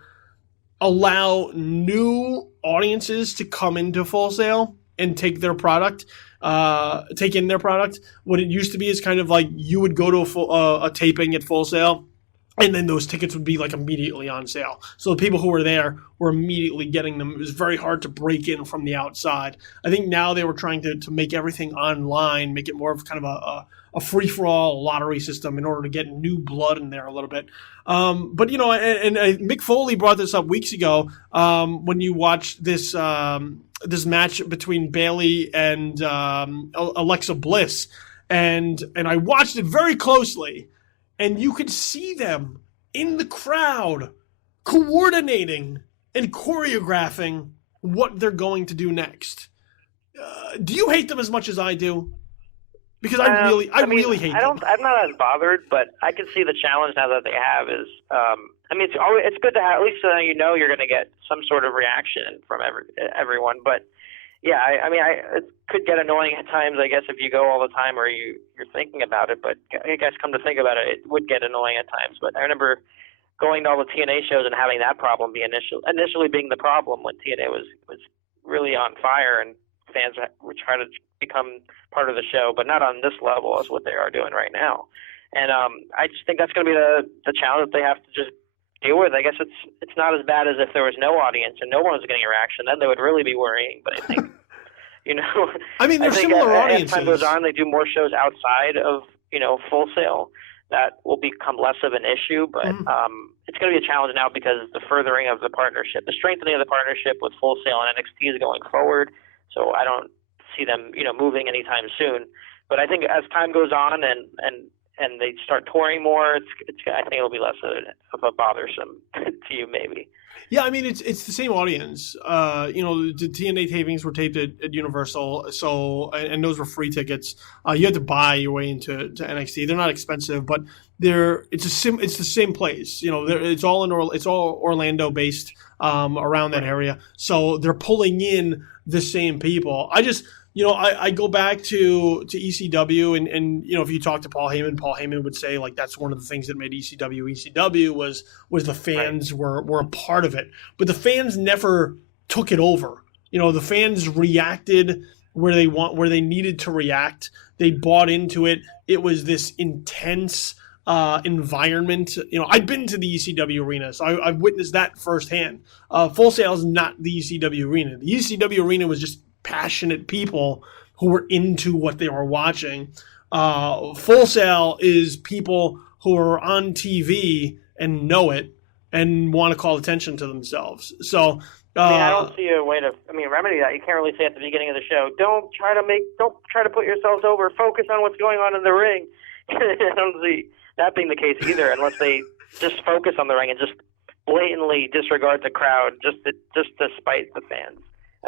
allow new audiences to come into Full Sail and take their product, take in their product. What it used to be is kind of like you would go to a taping at Full Sail, and then those tickets would be like immediately on sale. So the people who were there were immediately getting them. It was very hard to break in from the outside. I think now they were trying to make everything online, make it more of kind of a free-for-all lottery system in order to get new blood in there a little bit. But, you know, and Mick Foley brought this up weeks ago when you watch this this match between Bayley and Alexa Bliss. And I watched it very closely. And you could see them in the crowd coordinating and choreographing what they're going to do next. Do you hate them as much as I do? Because I really hate them. I'm not as bothered, but I can see the challenge now that they have is, it's good to have, at least so you know you're going to get some sort of reaction from everyone. But yeah, it could get annoying at times, I guess, if you go all the time or you're thinking about it. But I guess come to think about it, it would get annoying at times. But I remember going to all the TNA shows and having that problem be initially being the problem when TNA was really on fire and fans were trying to become part of the show, but not on this level as what they are doing right now. And I just think that's going to be the challenge that they have to just deal with. I guess it's not as bad as if there was no audience and no one was getting a reaction. Then they would really be worrying. But I think, there's similar audiences. As time goes on, they do more shows outside of, Full Sail. That will become less of an issue. But it's going to be a challenge now because the furthering of the partnership, the strengthening of the partnership with Full Sail and NXT is going forward. So I don't see them, moving anytime soon. But I think as time goes on and they start touring more, I think it'll be less of a bothersome to you, maybe. Yeah, it's the same audience. The TNA tapings were taped at Universal, so and those were free tickets. You had to buy your way into NXT. They're not expensive, but it's the same place. It's all Orlando based around that area. So they're pulling in the same people. I go back to ECW and if you talk to Paul Heyman would say like that's one of the things that made ECW was the fans were a part of it. But the fans never took it over. The fans reacted where they needed to react. They bought into it. It was this intense environment. I'd been to the ECW arena, so I've witnessed that firsthand. Full Sail is not the ECW arena. The ECW arena was just passionate people who were into what they were watching. Full Sail is people who are on TV and know it and want to call attention to themselves. So I don't see a way to remedy that. You can't really say at the beginning of the show, don't try to put yourselves over, focus on what's going on in the ring. I don't see that being the case either, unless they just focus on the ring and just blatantly disregard the crowd just to spite the fans.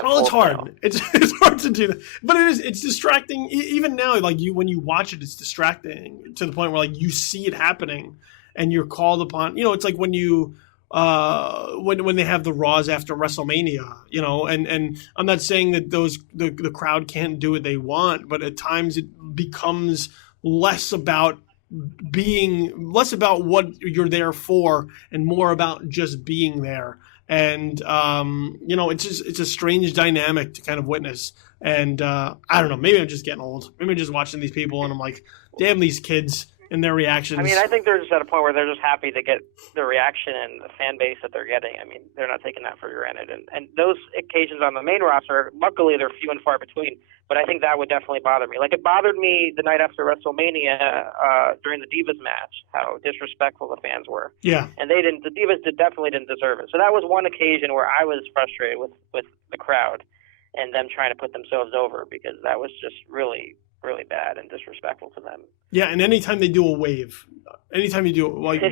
Well, it's hard. It's hard to do that, but it's distracting. Even now, like when you watch it, it's distracting to the point where like you see it happening, and you're called upon. It's like when you when they have the Raws after WrestleMania. And I'm not saying that the crowd can't do what they want, but at times it becomes less about what you're there for and more about just being there. And it's a strange dynamic to kind of witness. And I don't know, maybe I'm just getting old. Maybe I'm just watching these people and I'm like, damn these kids. and their reactions. I mean, I think they're just at a point where they're just happy to get the reaction and the fan base that they're getting. I mean, they're not taking that for granted. And those occasions on the main roster, luckily, they're few and far between. But I think that would definitely bother me. Like, it bothered me the night after WrestleMania during the Divas match, how disrespectful the fans were. Yeah. And the Divas definitely didn't deserve it. So that was one occasion where I was frustrated with the crowd and them trying to put themselves over, because that was just really, really bad and disrespectful to them. Yeah, and anytime they do a wave, anytime you do it, like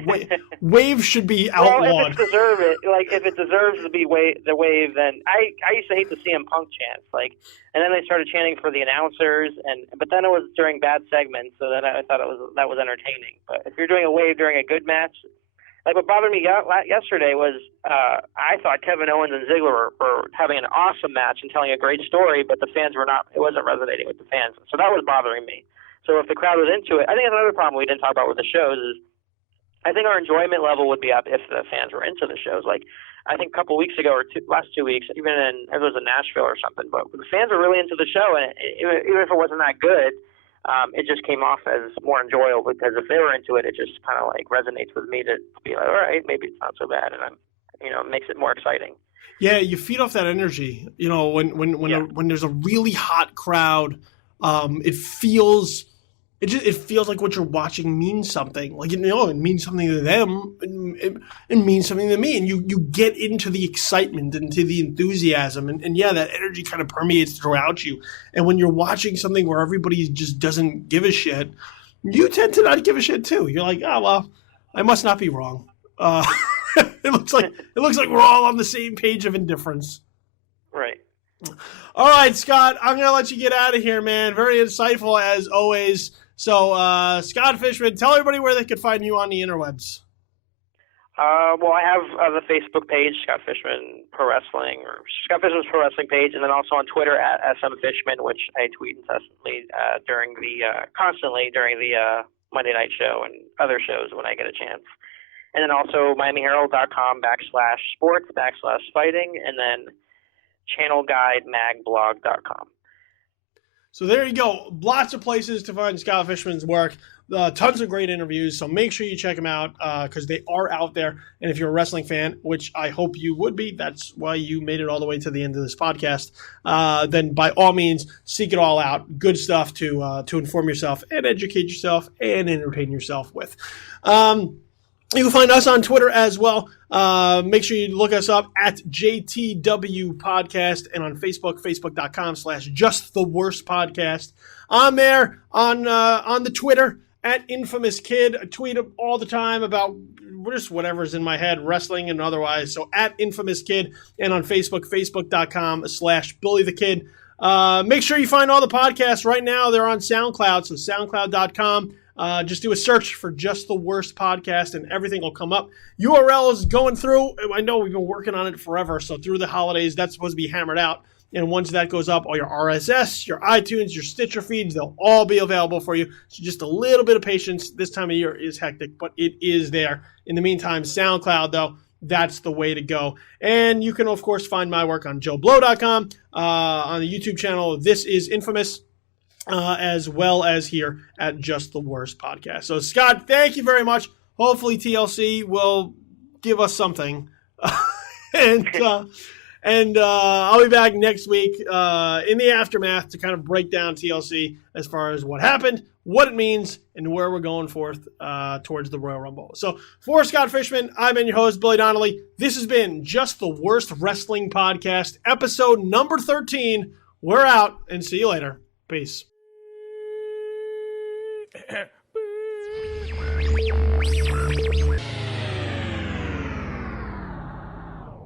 wave should be outlawed. Well, if it deserves to be the wave, then I used to hate the CM Punk chants, and then they started chanting for the announcers, but then it was during bad segments, so then I thought that was entertaining. But if you're doing a wave during a good match, like what bothered me yesterday was I thought Kevin Owens and Ziggler were having an awesome match and telling a great story, but the fans were not. It wasn't resonating with the fans, so that was bothering me. So if the crowd was into it, I think another problem we didn't talk about with the shows is I think our enjoyment level would be up if the fans were into the shows. Like, I think a couple weeks ago or last 2 weeks, even if it was in Nashville or something, but the fans were really into the show, and even if it wasn't that good, it just came off as more enjoyable, because if they were into it, it just kind of like resonates with me to be like, all right, maybe it's not so bad, and it makes it more exciting. Yeah, you feed off that energy. When there's a really hot crowd, it feels like what you're watching means something. Like, it means something to them. It means something to me. And you get into the excitement, into the enthusiasm. And yeah, that energy kind of permeates throughout you. And when you're watching something where everybody just doesn't give a shit, you tend to not give a shit too. You're like, oh, well, I must not be wrong. It looks like we're all on the same page of indifference. Right. All right, Scott, I'm going to let you get out of here, man. Very insightful as always. So, Scott Fishman, tell everybody where they could find you on the interwebs. Well, I have the Facebook page, Scott Fishman Pro Wrestling, or Scott Fishman's Pro Wrestling page, and then also on Twitter at @SMFishman, which I tweet incessantly constantly during the Monday Night Show and other shows when I get a chance. And then also MiamiHerald.com/sports/fighting, and then channelguidemagblog.com. So there you go. Lots of places to find Scott Fishman's work. Tons of great interviews. So make sure you check them out because they are out there. And if you're a wrestling fan, which I hope you would be, that's why you made it all the way to the end of this podcast, then by all means, seek it all out. Good stuff to inform yourself and educate yourself and entertain yourself with. You can find us on Twitter as well. Make sure you look us up at JTW Podcast, and on Facebook, facebook.com/JustTheWorstPodcast. I'm there on the Twitter at Infamous Kid. I tweet all the time about just whatever's in my head, wrestling and otherwise. So at Infamous Kid, and on Facebook, facebook.com/BillyTheKid. Make sure you find all the podcasts right now. They're on SoundCloud, so soundcloud.com. Just do a search for Just the Worst Podcast and everything will come up. URL is going through. I know we've been working on it forever, so through the holidays, that's supposed to be hammered out. And once that goes up, all your RSS, your iTunes, your Stitcher feeds, they'll all be available for you. So just a little bit of patience. This time of year is hectic, but it is there. In the meantime, SoundCloud, though, that's the way to go. And you can, of course, find my work on JoeBlow.com, on the YouTube channel. This is Infamous. As well as here at Just the Worst Podcast. So, Scott, thank you very much. Hopefully TLC will give us something. and I'll be back next week in the aftermath to kind of break down TLC as far as what happened, what it means, and where we're going forth towards the Royal Rumble. So, for Scott Fishman, I've been your host, Billy Donnelly. This has been Just the Worst Wrestling Podcast, episode number 13. We're out, and see you later. Peace.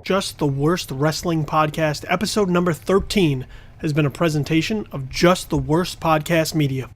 Just the Worst Wrestling Podcast, episode number 13, has been a presentation of Just the Worst Podcast Media.